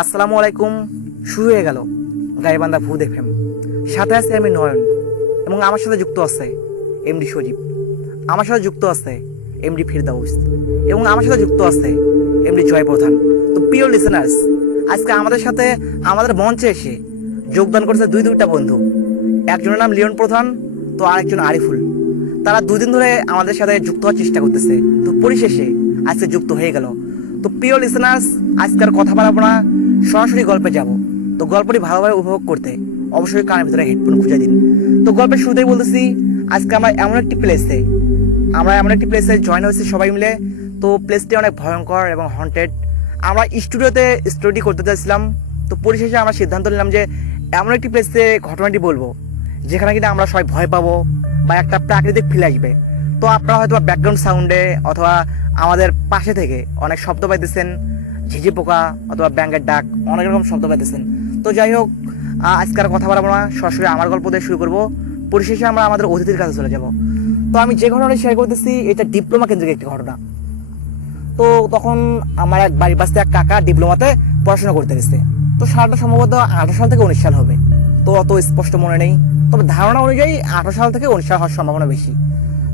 আসসালামু আলাইকুম। শুরু হয়ে গেল গাইবান্ধা ভূত এফএম। সাথে আছে আমি নয়ন এবং আমার সাথে যুক্ত আছে এমডি সজীব, আমার সাথে যুক্ত আছে এমডি ফিরদাউস এবং আমার সাথে যুক্ত আছে এমডি জয় প্রধান। তো প্রিয় লিসেনার্স, আজকে আমাদের সাথে আমাদের মঞ্চে এসে যোগদান করেছে দুইটা বন্ধু। একজনের নাম লিওন প্রধান, তো আরেকজন আরিফুল। তারা দুদিন ধরে আমাদের সাথে যুক্ত হওয়ার চেষ্টা করতেছে, তো পরিশেষে আজকে যুক্ত হয়ে গেল। তো প্রিয় লিসেনার্স, আজকের কথা বলাবো না, সরাসরি গল্পে যাব। তো গল্পটি ভালোভাবে উপভোগ করতে অবশ্যই কানের ভিতরে হেডফোন খুঁজে দিন। তো গল্পের শুরুতেই বলতেছি, আজকে আমরা এমন একটি প্লেসে জয়েন হয়েছি সবাই মিলে। তো প্লেসটি অনেক ভয়ঙ্কর এবং হন্টেড। আমরা স্টুডিওতে স্টোরি করতে চাইছিলাম, তো পরিশেষে আমরা সিদ্ধান্ত নিলাম যে এমন একটি প্লেসে ঘটনাটি বলবো যেখানে কিনা আমরা সবাই ভয় পাবো বা একটা প্রাকৃতিক ফিল আসবে। তো আপনারা হয়তো ব্যাকগ্রাউন্ড সাউন্ডে অথবা আমাদের পাশে থেকে অনেক শব্দ পাইতেছেন, ঝিঝি পোকা অথবা ব্যাঙের ডাক, অনেক রকম শব্দ পাইতেছেন। তো যাই হোক, আজকাল কথা বলবো না, সরাসরি আমার গল্প দিয়ে শুরু করবো। পরিশেষে আমরা আমাদের অতিথির কাছে চলে যাব। তো আমি যে ঘটনাটি শেয়ার করতেছি, এটা ডিপ্লোমা কেন্দ্রিক একটি ঘটনা। তো তখন আমার এক বাড়ির পাশে এক কাকা ডিপ্লোমাতে পড়াশোনা করতে গেছে। তো সালটা সম্ভবত 18 সাল থেকে 19 সাল হবে, তো অত স্পষ্ট মনে নেই, তবে ধারণা অনুযায়ী 18 সাল থেকে 19 সাল হওয়ার সম্ভাবনা বেশি।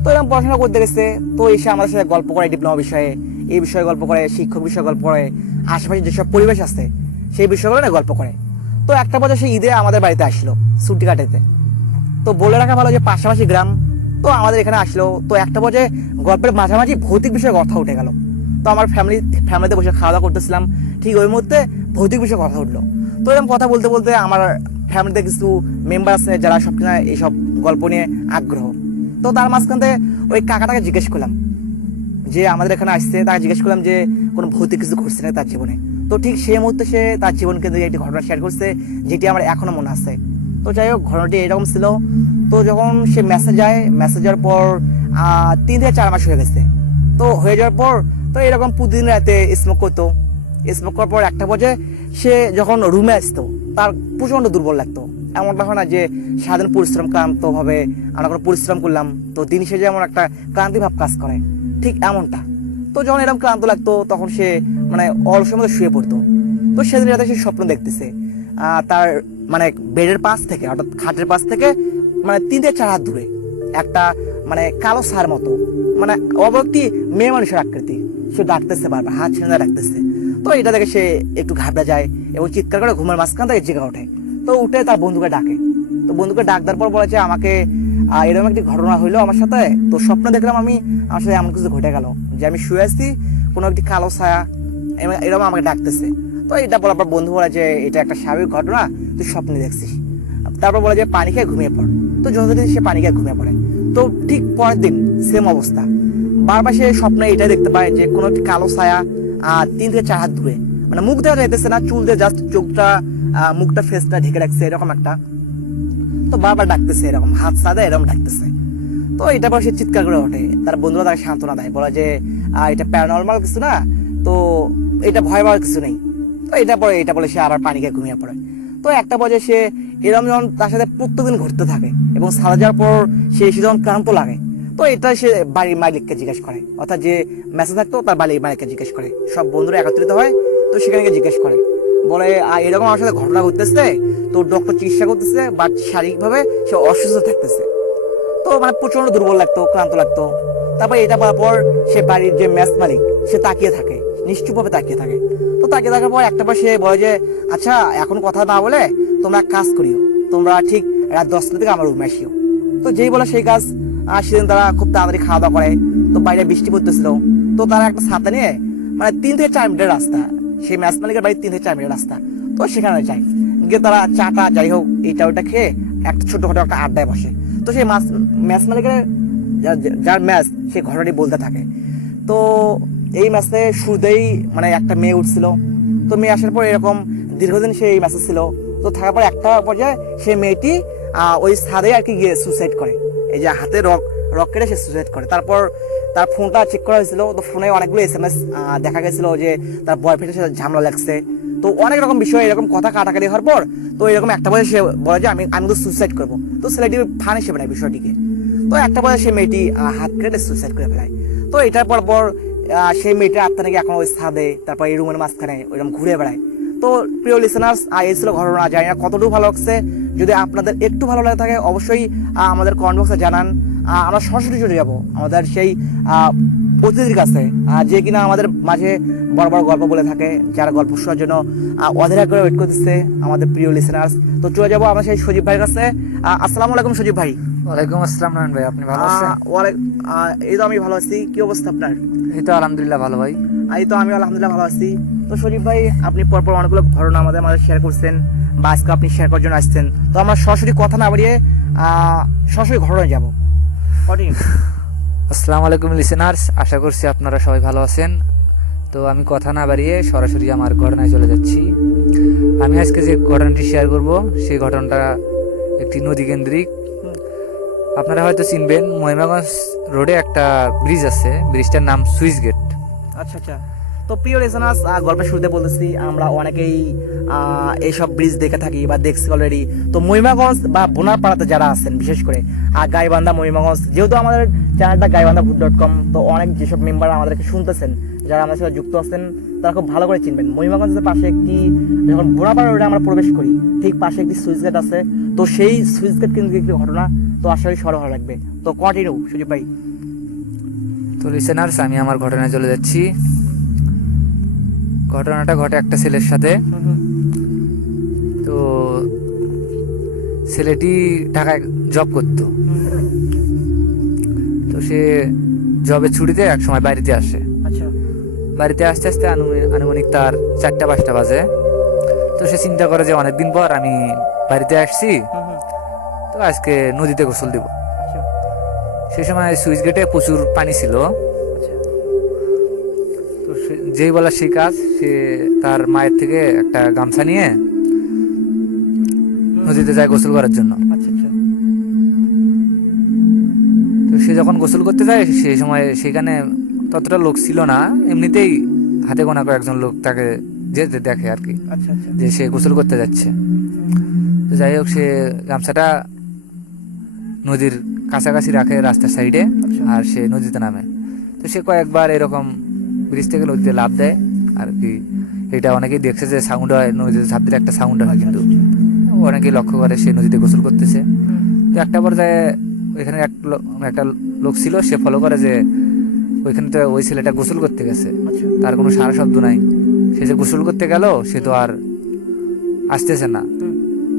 তো এরকম পড়াশোনা করতে গেছে, তো এসে আমাদের সাথে গল্প করে ডিপ্লোমা বিষয়ে, এই বিষয়ে গল্প করে, শিক্ষক বিষয়ে গল্প করে, আশেপাশে যেসব পরিবেশ আছে সেই বিষয়গুলো নিয়ে গল্প করে। তো একটা পর্যায়ে সে ঈদে আমাদের বাড়িতে আসলো ছুটি কাটাতে। তো বলে রাখা ভালো যে পাশাপাশি গ্রাম, তো আমাদের এখানে আসলো। তো একটা পর্যায়ে গল্পের মাঝামাঝি ভৌতিক বিষয়ে কথা উঠে গেল। তো আমার ফ্যামিলিতে বসে খাওয়া দাওয়া করতেছিলাম, ঠিক ওই মুহূর্তে ভৌতিক বিষয়ে কথা উঠলো। তো এরকম কথা বলতে বলতে আমার ফ্যামিলিতে কিছু মেম্বার আছে যারা সবকিছু এইসব গল্প নিয়ে আগ্রহ। তো তার মাঝখান থেকে ওই কাকাটাকে জিজ্ঞেস করলাম যে আমাদের এখানে আসছে, তাকে জিজ্ঞেস করলাম যে কোনো ভৌতিক কিছু ঘটছে না তার জীবনে। তো ঠিক সেই মুহূর্তে সে তার জীবনকে দিয়ে একটি ঘটনা শেয়ার করছে, যেটি আমার এখনো মনে আছে। তো যাই হোক, ঘটনাটি এরকম ছিল। তো যখন সে মেসেজ যাওয়ার পর 3 থেকে 4 মাস হয়ে গেছে। তো হয়ে যাওয়ার পর তো এরকম প্রতিদিন রাতে স্মোক করতো। স্মোক করার পর একটা পর্যায়ে সে যখন রুমে আসতো, তার প্রচণ্ড দুর্বল লাগতো। এমনটা হয় না যে সারাদিন ক্লান্তভাবে আমরা কোনো পরিশ্রম করলাম, তো দিন শেষে যেমন একটা ক্লান্তি ভাব কাজ করে, ঠিক এমনটা। তো যখন এরকম ক্লান্ত লাগতো, তখন সে মানে অলসের মধ্যে শুয়ে পড়তো। তো সেদিন রাতে সে স্বপ্ন দেখতেছে তার মানে বেডের পাশ থেকে, অর্থাৎ খাটের পাশ থেকে মানে 3 থেকে 4 হাত দূরে একটা মানে কালো সার মতো, মানে অবয়ক্তি মেয়ে মানুষের আকৃতি, সে ডাকতেছে, বারবার হাত ছেড়ে ডাকতেছে। তো এটা দেখে সে একটু ঘাবড়ে যায় এবং চিৎকার করে ঘুমের মাঝখান থেকে জেগে ওঠে। তো উঠে তার বন্ধুকে ডাকে। তো বন্ধুকে ডাক দেওয়ার পর বলে যে আমাকে এরকম একটি ঘটনা হইলো আমার সাথে। তো স্বপ্ন দেখলাম আমার সাথে এমন কিছু ঘটে গেল যে আমি শুয়ে আসছি, কোনো একটি কালো ছায়া এরকম আমাকে ডাকতেছে। তো এটা বলার পর বন্ধু বলে যে এটা একটা স্বাভাবিক ঘটনা, তুই স্বপ্নে দেখছিস। তারপর বলে যে পানি খেয়ে ঘুমিয়ে পড়। তো যতদিন সে পানি খেয়ে ঘুমিয়ে পড়ে। তো ঠিক পরের দিন সেম অবস্থা, বারবার সে স্বপ্নে এটাই দেখতে পায় যে কোনো একটি কালো ছায়া 3 থেকে 4 হাত দূরে, মানে মুখ দেখা যাইতেছে না, চুল দিয়ে জাস্ট চোখটা মুখটা ফেসটা ঢেকে রাখছে এরকম একটা। তো বারবার ডাকতেছে, এরকম হাত সাদা এরকম ডাকতেছে। তো এটা পর সে চিৎকার করে ওঠে। তার বন্ধুরা তাকে সান্ত্বনা দেয়, বলে যে এটা প্যারানর্মাল কিছু না, তো এটা ভয় পাওয়ার কিছু নেই। তো এটা বলে সে আবার পানি খেয়ে ঘুমিয়ে পড়ে। তো একটা পর্যায়ে সে এরকম যখন তার সাথে প্রত্যেকদিন ঘুরতে থাকে এবং সারা যাওয়ার পর সে যখন ক্লান্ত লাগে, তো এটা সে বাড়ির মালিককে জিজ্ঞেস করে, অর্থাৎ যে মেসে থাকতো তার বাড়ির মালিককে জিজ্ঞেস করে। সব বন্ধুরা একত্রিত হয়, তো সেখানে গিয়ে জিজ্ঞেস করে, বলে এরকম আমার সাথে ঘটনা ঘটতেছে, তো ডক্টর চিকিৎসা করতেছে, বাট শারীরিকভাবে সে অসুস্থ থাকতেছে। তো মানে প্রচন্ড দুর্বল লাগতো, ক্লান্ত লাগতো। তারপর এটা পাওয়ার পর সে বাড়ির যে মেস মালিক, সে তাকিয়ে থাকে, নিশ্চুপভাবে তাকিয়ে থাকে। তো তাকিয়ে থাকার পর একটা পর সে বলে যে আচ্ছা এখন কথা না বলে তোমরা এক কাজ করিও, তোমরা ঠিক রাত 10টা থেকে আমার রুমে আসিও। তো যেই বলে সেই কাজ। সেদিন তারা খুব তাড়াতাড়ি খাওয়া দাওয়া করে। তো বাইরে বৃষ্টি পড়তেছিল, তো তারা একটা ছাতা নিয়ে মানে 3 থেকে 4 মিনিটের রাস্তা, সেই ম্যাচ মালিকের বাড়ি 3 থেকে 4 মিনিটের রাস্তা, তো সেখানে যায়। গিয়ে তারা চাটা যাই হোক এইটা ওইটা খেয়ে একটা ছোটখাটো একটা আড্ডায় বসে। তো সেই ম্যাচ মালিকের যার ম্যাচ, সে ঘটনাটি বলতে থাকে। তো এই ম্যাচে শুরুতেই মানে একটা মেয়ে উঠছিল। তো মেয়ে আসার পর এরকম দীর্ঘদিন সে এই ম্যাচে ছিল। তো থাকার পর একটা পর্যায়ে সে মেয়েটি ওই ছাদে আর কি গিয়ে সুসাইড করে, এই যে হাতে রক কেটে সে সুসাইড করে। তারপর তার ফোনটা চেক করা হয়েছিল, তো ফোনে অনেকগুলো SMS দেখা গেছিল যে তার বয়ফ্রেন্ডের সাথে ঝামেলা লাগছে। তো অনেক রকম বিষয় এরকম কথা কাটাকাটি হওয়ার পর তো এরকম একটা পর্যায়ে সে বলে যে আমি তো সুসাইড করবো। তো ছেলেটি ফান হিসেবে নেয় বিষয়টিকে। তো একটা পর্যায়ে সে মেয়েটি হাত কেটে সুসাইড করে ফেলায়। তো এটার পর সেই মেয়েটার আত্মা নাকি এখন ওই ছাদে, তারপর এই রুমের মাঝখানে ওইরকম ঘুরে বেড়ায়। তো প্রিয় লিসেনার্স, এই ছিল ঘটনা। জানি না কতটুকু ভালো লাগছে। যদি আপনাদের একটু ভালো লাগে থাকে অবশ্যই আমাদের কমেন্ট বক্সে জানান। আমরা সরাসরি চলে যাব আমাদের সেই অতিথির কাছে, যে কিনা আমাদের মাঝে বড় বড় গল্প বলে থাকে, যারা গল্প শোনার জন্য অধীরা করে ওয়েট করতেছে আমাদের প্রিয় লিসেনার্স। তো চলে যাবো আমরা সেই সজীব ভাইয়ের কাছে। আসসালামু আলাইকুম সজীব ভাই। ওয়ালাইকুম আসসালাম নয়ন ভাই, আপনি ভালো আছেন? এই তো আমি ভালো আছি। কি অবস্থা আপনার? এই তো আলহামদুলিল্লাহ ভালো ভাই। এই তো আমি আলহামদুলিল্লাহ ভালো আছি। তো সজীব ভাই, আপনি পরপর অনেকগুলো ঘটনা আমাদের মাঝে শেয়ার করছেন, বা আজকে আপনি শেয়ার করার জন্য আসছেন। তো আমরা সরাসরি কথা না বাড়িয়ে সরাসরি ঘটনায় যাব। আসসালামু আলাইকুম লিসেনার্স, আশা করছি আপনারা সবাই ভালো আছেন। তো আমি কথা না বাড়িয়ে সরাসরি আমার ঘটনায় চলে যাচ্ছি। আমি আজকে যে ঘটনাটি শেয়ার করব সেই ঘটনাটা একটি নদী কেন্দ্রিক। আপনারা হয়তো চিনবেন, মহিমাগঞ্জ রোডে একটা ব্রিজ আছে, ব্রিজটার নাম সুইচ গেট। আচ্ছা আচ্ছা। তো প্রিয় লিসেনার্স, গল্পের শুরুতে বলতেছি, আমরা অনেকেই এইসব ব্রিজ দেখে থাকি বা দেখছি অলরেডি। তো মহিমাগঞ্জ বা বোনারপাড়াতে যারা আছেন, বিশেষ করে গাইবান্ধা মহিমাগঞ্জ, যেহেতু আমাদের চ্যানেলটা গাইবান্ধাভূত.com, তো অনেক যেসব মেম্বার আমাদেরকে শুনতেছেন, যারা আমাদের সাথে যুক্ত আছেন, তারা খুব ভালো করে চিনবেন। মহিমাগঞ্জের পাশে একটি, যখন বোনারপাড়া রোডে আমরা প্রবেশ করি, ঠিক পাশে একটি সুইচ গেট আছে। তো সেই সুইচ গেট কিন্তু একটি ঘটনা, তো আসলে সরো ভালো লাগবে। তো কন্টিনিউ সুজিব ভাই। তো লিসেনার্স, আমি আমার ঘটনায় চলে যাচ্ছি। ঘটনাটা ঘটে একটা ছেলের সাথে। তো ছেলেটি ঢাকায় জব করতো। তো সে জবের ছুটিতে এক সময় বাড়িতে আসে। আচ্ছা। বাড়িতে আসতে আসতে আনুমানিক তার 4টা-5টা বাজে। তো সে চিন্তা করে যে অনেকদিন পর আমি বাড়িতে আসছি, তো আজকে নদীতে গোসল দিব। আচ্ছা সেই সময় সুইচ গেটে প্রচুর পানি ছিল। আচ্ছা। তো যেই বলা সেই কাজ, সে তার মায়ের থেকে একটা গামছা নিয়ে নদীতে যায় গোসল করার জন্য। আচ্ছা আচ্ছা। তো সে যখন গোসল করতে যায়, সেই সময় সেখানে ততটা লোক ছিল না, এমনিতেই হাতে গোনা কয়েকজন লোক তাকে যেতে দেখে আর কি, আচ্ছা আচ্ছা। যে সে গোসল করতে যাচ্ছে। তো যাই হোক, সে গামছাটা নদীর কাছাকাছি রাখে রাস্তার সাইডে, আর সে নদীতে নামে। তো সে কয়েকবার এরকম ব্রিজ থেকে নদীতে লাফ দেয় আর কি। এটা অনেকেই দেখছে যে সাউন্ড হয়, নদীতে ঝাঁপ দিলে একটা সাউন্ড হয়, কিন্তু অনেকেই লক্ষ্য করে সে নদীতে গোসল করতেছে। তো একটা পর্যায়ে ওইখানে একটা লোক ছিল, সে ফলো করে যে ওইখানে তো ওই ছেলেটা গোসল করতে গেছে, তার কোনো সারা শব্দ নাই। সে যে গোসল করতে গেল, সে তো আর আসতেছে না,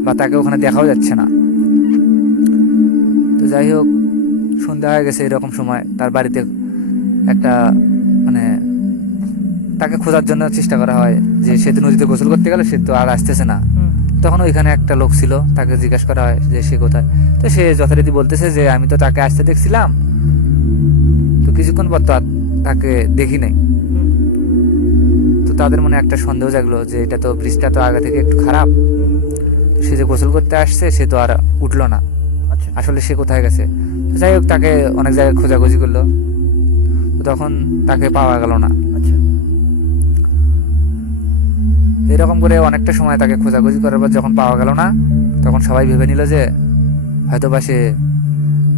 বা তাকে ওখানে দেখাও যাচ্ছে না। তো যাই হোক, সন্ধ্যা হয়ে গেছে। এরকম সময় তার বাড়িতে একটা, মানে তাকে খোঁজার জন্য চেষ্টা করা হয়, যে সে তো নদীতে গোসল করতে গেল, সে তো আর আসতেছে না। তখন ওইখানে একটা লোক ছিল, তাকে জিজ্ঞাসা করা হয় যে সে কোথায়। তো সে যথারীতি বলতেছে যে আমি তো তাকে আসতে দেখছিলাম, তো কিছুক্ষণ পর তো আর তাকে দেখি নাই। তো তাদের মনে একটা সন্দেহ জাগলো যে এটা তো ব্রিজটা তো আগে থেকে একটু খারাপ, সে যে গোসল করতে আসছে সে তো আর উঠলো না, আসলে সে কোথায় গেছে। তো যাই হোক, তাকে অনেক জায়গায় খোঁজাখুঁজি করলো, তো তখন তাকে পাওয়া গেল না। এরকম করে অনেকটা সময় তাকে খোঁজাখুঁজি করার পর যখন পাওয়া গেল না, তখন সবাই ভেবে নিল যে হয়তো বা সে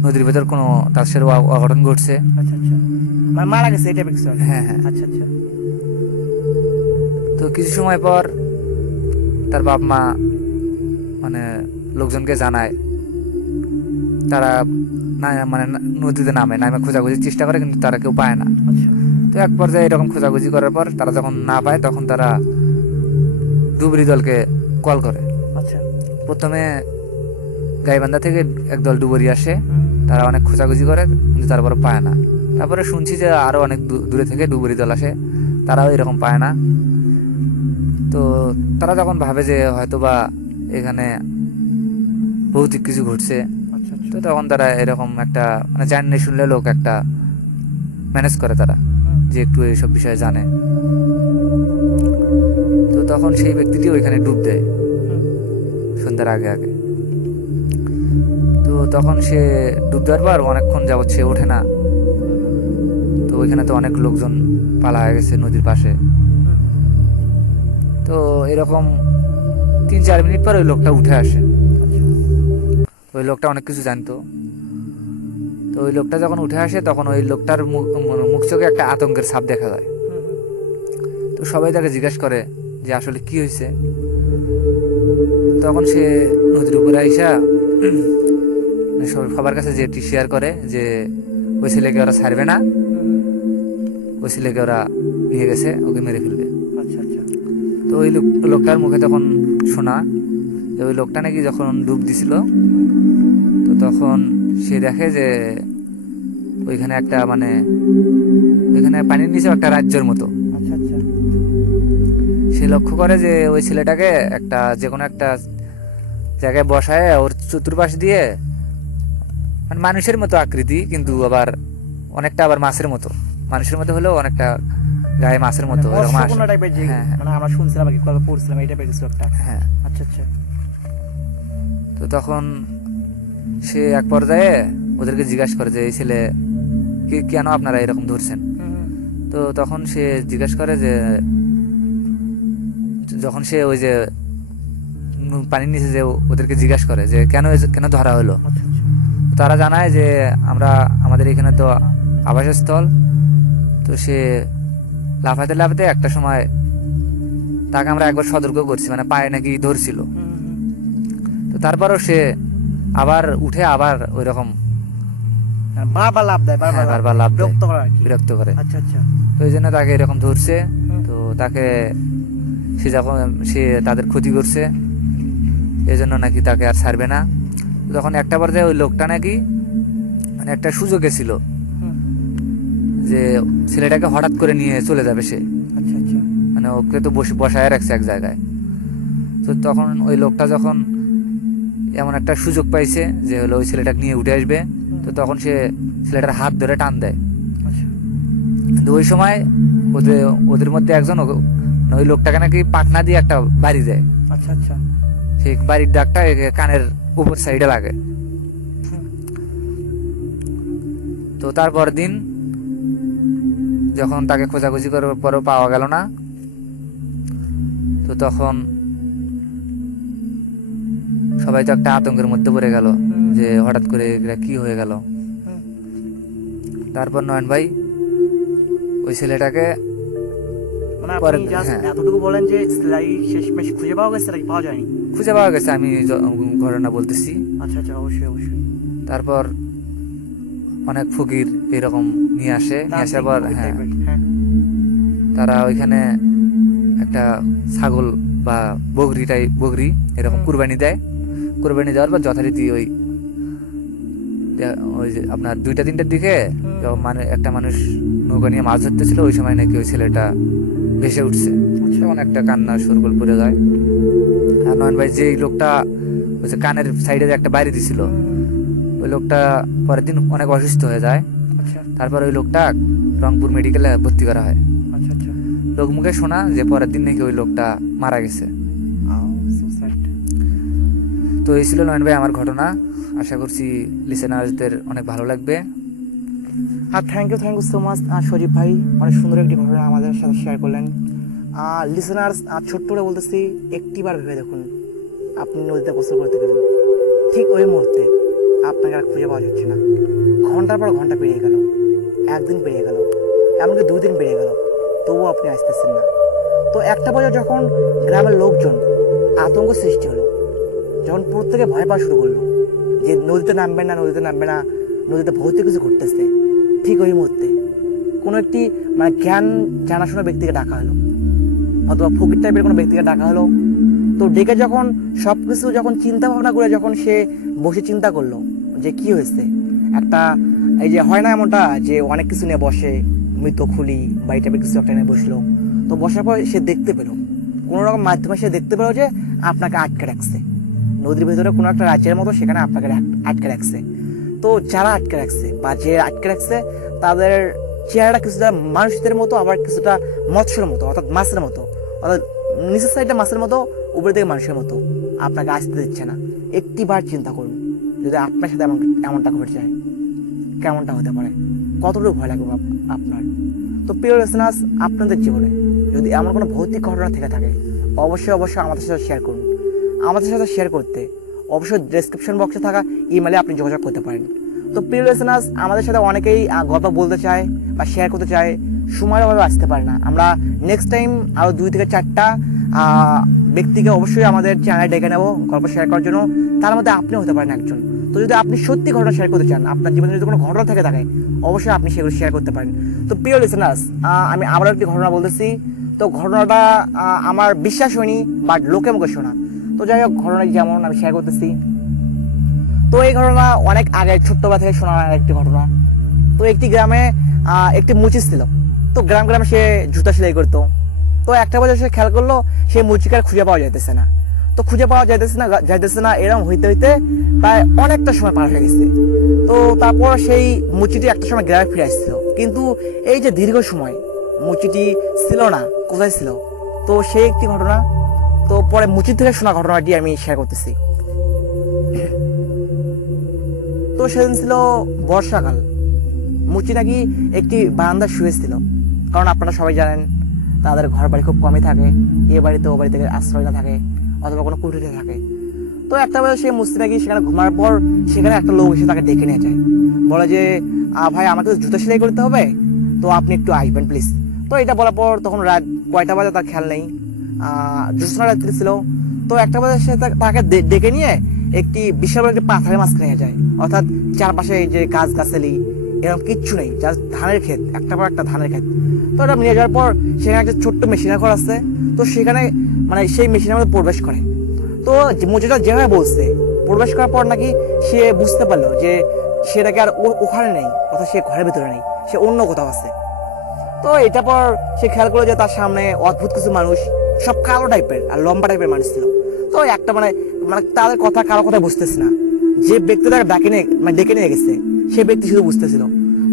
নদীর ভেতর কোনো তার সাথে অঘটন ঘটছে। আচ্ছা আচ্ছা। মারা গেছে এটা কিছু? হ্যাঁ হ্যাঁ। আচ্ছা আচ্ছা। তো কিছু সময় পর তার বাপ মা মানে লোকজনকে জানায়, তারা না মানে নদীতে নামে খোঁজাখুঁজির চেষ্টা করে, কিন্তু তারা কেউ পায় না। তো এক পর্যায়ে এরকম খোঁজাখুঁজি করার পর তারা যখন না পায়, তখন তারা ডুবুরি দলকে কল করে। আচ্ছা। প্রথমে গাইবান্ধা থেকে একদল ডুবুরি আসে, তারা অনেক খোঁজাখুঁজি করে, কিন্তু তারপরে পায় না। তারপরে শুনছি যে আরো অনেক দূরে থেকে ডুবুরি দল আসে, তারাও এরকম পায় না। তো তারা যখন ভাবে যে হয়তো বা এখানে ভৌতিক কিছু ঘটছে, তো তখন তারা এরকম একটা, মানে জানলে শুনলে লোক একটা ম্যানেজ করে তারা, যে একটু এইসব বিষয়ে জানে। তো তখন সেই ব্যক্তিটি ওইখানে ডুব দেয় সন্ধ্যার আগে আগে। তো তখন সে ডুব দেওয়ার পর অনেকক্ষণ যাবৎ সে ওঠে না। তো ওইখানে তো অনেক লোকজন পালা হয়ে গেছে নদীর পাশে। তো এরকম 3-4 মিনিট পর ওই লোকটা উঠে আসে। ওই লোকটা অনেক কিছু জানতো। তো ওই লোকটা যখন উঠে আসে, তখন ওই লোকটার মুখ চোখে একটা আতঙ্কের ছাপ দেখা যায়। তো সবাই তাকে জিজ্ঞেস করে যে আসলে কি হয়েছে। তখন সে নদীর উপরে আইসা সবার কাছে যেটি শেয়ার করে যে ওই ছেলেকে ওরা ছাড়বে না, ওই ছেলেকে ওরা নিয়ে গেছে, ওকে মেরে ফেলবে। আচ্ছা আচ্ছা। তো ওই লোকটার মুখে তখন শোনা যে ওই লোকটা নাকি যখন ডুব দিছিল, তো তখন সে দেখে যে ওইখানে একটা মানে ওইখানে পানির নিচে একটা রাজ্যের মতো। আচ্ছা আচ্ছা। সে লক্ষ্য করে যে ওই ছেলেটাকে একটা যে কোনো একটা জায়গায় বসায় ওর চতুর্পাশ দিয়ে মানে মানুষের মতো আকৃতি, কিন্তু আবার অনেকটা আবার মাছের মতো, মানুষের মতো হলেও অনেকটা গায়ে মাছের মতো এরকম আসে। মৎস্যকন্যা টাইপের যে হ্যাঁ, হ্যাঁ। মানে আমরা শুনছিলাম আগে কবে পড়ছিলাম এই টাইপের কিছু একটা। হ্যাঁ। আচ্ছা আচ্ছা। তো তখন সে এক পর্যায়ে ওদেরকে জিজ্ঞাসা করে যে এই ছেলে কেন আপনারা এরকম ধরছেন। তো তখন সে জিজ্ঞাসা করে যে যখন সে ওই যে পানির নিচে যে ওদেরকে জিজ্ঞাসা করে যে কেন কেন ধরা হলো, আচ্ছা আচ্ছা। তারা জানায় যে আমাদের এখানে তো আবাসস্থল। তো সে লাফাতে লাফাতে একটা সময় তাকে আমরা একবার সতর্ক করছি, মানে পায়ে নাকি ধরছিল। তো তারপরও সে আবার উঠে আবার ওই রকম বারবার লাভ দেয়, হ্যাঁ, বারবার লাফ দেয়, বিরক্ত করে আর কি। বিরক্ত করে। আচ্ছা আচ্ছা। তো এই জন্য তাকে এরকম ধরছে। তো তাকে সে যখন সে তাদের ক্ষতি করছে, এই জন্য নাকি তাকে আর ছাড়বে না। তখন একটা পর্যায়ে ওই লোকটা নাকি মানে একটা সুযোগে ছিল যে ছেলেটাকে হঠাৎ করে নিয়ে চলে যাবে সে, আচ্ছা আচ্ছা। মানে ওকে তো বসায় রাখছে এক জায়গায়। তো তখন ওই লোকটা যখন এমন একটা সুযোগ পাইছে যে হলো ওই ছেলেটাকে নিয়ে উঠে আসবে, তো তখন সে ছেলেটার হাত ধরে টান দেয়। আচ্ছা কিন্তু ওই সময় ওদের মধ্যে একজন ওই লোকটাকে নাকি পাখনা দিয়ে একটা বাড়ি দেয়। আচ্ছা আচ্ছা। সেই বাড়ির ডাকটা কানের উপর সাইডে লাগে। তো তারপর দিন যখন তাকে খোঁজাখুঁজি করার পরও পাওয়া গেল না, তো তখন সবাই তো একটা আতঙ্কের মধ্যে পড়ে গেল যে হঠাৎ করে এটা কি হয়ে গেল। তারপর নয়ন ভাই ওই ছেলেটাকে মানে আপনি জাস্ট হ্যাঁ। এতটুকু বলেন যে সেলাই শেষমেশ খুঁজে পাওয়া গেছে নাকি পাওয়া যায়নি? খুঁজে পাওয়া গেছে, আমি ঘটনা বলতেছি। আচ্ছা আচ্ছা, অবশ্যই অবশ্যই। তারপর অনেক ফকির এরকম নিয়ে আসার পর হ্যাঁ তারা ওইখানে একটা ছাগল বা বগরি এরকম কুরবানি দেয়। কুরবানি দেওয়ার পর যথারীতি ওই যে আপনার 2টা-3টার দিকে মানে একটা মানুষ নৌকা নিয়ে মাছ ধরতেছিল, ওই সময় নাকি ওই ছেলেটা ভেসে উঠছে। তখন একটা কান্নার শোরগোল পড়ে যায়। আর নয়ন ভাই যে লোকটা ওই যে কানের সাইডে যে একটা বাড়ি দিছিল, ওই লোকটা পরের দিন অনেক অসুস্থ হয়ে যায়। তারপর ওই লোকটা রংপুর মেডিকেলে ভর্তি করা হয়। আচ্ছা আচ্ছা। লোক মুখে শোনা যে পরের দিন নাকি ওই লোকটা মারা গেছে। তো এই ছিল নয়ন ভাই আমার ঘটনা। আশা করছি লিসেনারদের অনেক ভালো লাগবে। আর থ্যাংক ইউ সো মাচ শরীফ ভাই, অনেক সুন্দর একটি ঘটনা আমাদের সাথে শেয়ার করলেন। লিসেনার্স ছোট্ট করে বলতেছি, একটিবার ভেবে দেখুন আপনি নদীতে গোসল করতে গেলেন, ঠিক ওই মুহূর্তে আপনাকে আর খুঁজে পাওয়া যাচ্ছে না। ঘন্টার পর ঘন্টা পেরিয়ে গেল, একদিন পেরিয়ে গেল, এমনকি 2 দিন পেরিয়ে গেল, তবুও আপনি আসতেছেন না। তো একটা পর্যায়ে যখন গ্রামের লোকজন আতঙ্ক সৃষ্টি হলো, যখন প্রত্যেকে ভয় পাওয়া শুরু করলো যে নদীতে নামবে না, নদীতে ভৌতিক কিছু ঘটতেছে, ঠিক ওই মুহূর্তে কোনো একটি মানে জ্ঞান জানাশোনা ব্যক্তিকে ডাকা হলো, অথবা ফকির টাইপের কোনো ব্যক্তিকে ডাকা হলো। তো ডেকে যখন সব কিছু যখন চিন্তা ভাবনা করে যখন সে বসে চিন্তা করলো যে কি হয়েছে, একটা এই যে হয় না এমনটা যে অনেক কিছু নিয়ে বসে, মৃত খুলি বা এই টাইপের কিছু একটা নিয়ে বসলো। তো বসার পর সে দেখতে পেলো, কোনো রকম মাধ্যমে সে দেখতে পেলো যে আপনাকে আটকে রাখছে নদীর ভেতরে কোনো একটা রাজ্যের মতো, সেখানে আপনাকে আটকে রাখছে। তো যারা আটকে রাখছে বা যে আটকে রাখছে তাদের চেহারাটা কিছুটা মানুষদের মতো, আবার কিছুটা মৎস্যের মতো, অর্থাৎ মাছের মতো, অর্থাৎ নিচের সাইডটা মাছের মতো, উপরের দিকে মানুষের মতো। আপনাকে আসতে দিচ্ছে না। একটিবার চিন্তা করুন, যদি আপনার সাথে এমনটা ঘটে যায় কেমনটা হতে পারে, কতটুকু ভয় লাগবে আপনার। তো প্রিয় লিসেনার্স, আপনাদের জীবনে যদি এমন কোনো ভৌতিক ঘটনা থেকে থাকে, অবশ্যই আমাদের সাথে শেয়ার করুন। আমাদের সাথে শেয়ার করতে অবশ্যই ডেসক্রিপশন বক্সে থাকা ইমেলে আপনি যোগাযোগ করতে পারেন। তো প্রিয় লিসেনার্স, আমাদের সাথে অনেকেই গল্প বলতে চায় বা শেয়ার করতে চায়, সময়ের অভাবে আসতে পারে না। আমরা নেক্সট টাইম আরও 2 থেকে 4টা ব্যক্তিকে অবশ্যই আমাদের চ্যানেলে ডেকে নেবো গল্প শেয়ার করার জন্য। তার মধ্যে আপনিও হতে পারেন একজন। তো যদি আপনি সত্যি ঘটনা শেয়ার করতে চান, আপনার জীবনে যদি কোনো ঘটনা থেকে থাকে, অবশ্যই আপনি সেগুলো শেয়ার করতে পারেন। তো প্রিয় লিসেনার্স, আমি আবারও একটি ঘটনা বলতেছি। তো ঘটনাটা আমার বিশ্বাস হয়নি, বাট লোকে মুখে শোনা। তো যাই হোক, ঘটনা যেমন আমি শেয়ার করতেছি। তো এই ঘটনা অনেক আগে ছোট্টবেলা থেকে শোনা একটি ঘটনা। তো একটি গ্রামে একটি মুচি ছিল। তো গ্রামে সে জুতা সেলাই করতো। তো একটা বছর সে খেয়াল করলো সেই মুচিকে আর খুঁজে পাওয়া যাইতেছে না। তো খুঁজে পাওয়া যাইতেছে না এরকম হইতে প্রায় অনেকটা সময় পার হয়ে গেছে। তো তারপর সেই মুচিটি একটা সময় গ্রামে ফিরে আসছিল, কিন্তু এই যে দীর্ঘ সময় মুচিটি ছিল না, কোথায় ছিল? তো সেই একটি ঘটনা। তো পরে মুচি থেকে শোনা ঘটনাটি আমি শেয়ার করতেছি। তো সেদিন ছিল বর্ষাকাল। মুচি নাকি একটি বারান্দায় শুয়েছিল, কারণ আপনারা সবাই জানেন তাদের ঘর বাড়ি খুব কমই থাকে, এ বাড়িতে ও বাড়ি থেকে আশ্রয় না থাকে অথবা কোনো কুটিরে থাকে। তো একটা বেলা সে মুচি নাকি সেখানে ঘুমার পর সেখানে একটা লোক এসে তাকে ডেকে নিয়ে যায়, বলে যে ভাই আমাকে তো জুতা সেলাই করতে হবে, তো আপনি একটু আসবেন প্লিজ। তো এটা বলার পর তখন রাত কয়টা বাজে তার খেয়াল নেই, জ্যোৎস্না রাত্রি ছিল। তো একটা বাজে সে তাকে ডেকে নিয়ে একটি বিশাল বড় একটি পাথরের মাঝখানে নিয়ে যায়, অর্থাৎ চারপাশে যে গাছগাছালি এরকম কিচ্ছু নেই, জাস্ট ধানের ক্ষেত, একটা পর একটা ধানের ক্ষেত। তো এটা নিয়ে যাওয়ার পর সেখানে একটা ছোট্ট মেশিনের ঘর আছে। তো সেখানে মানে সেই মেশিনের মধ্যে প্রবেশ করে। তো মুচিটা যেভাবে বলছে, প্রবেশ করার পর নাকি সে বুঝতে পারলো যে সেটাকে আর ওখানে নেই, অর্থাৎ সে ঘরের ভিতরে নেই, সে অন্য কোথাও আছে। তো এটা পর সে খেয়াল করলো যে তার সামনে অদ্ভুত কিছু মানুষ, সব কালো টাইপের আর লম্বা টাইপের মানুষ ছিল। তো একটা মানে তাদের কথা কারো কথা বুঝতেছে না। যে ব্যক্তি তাকে ডেকে নিয়ে গেছে সে ব্যক্তি শুধু বুঝতেছিল।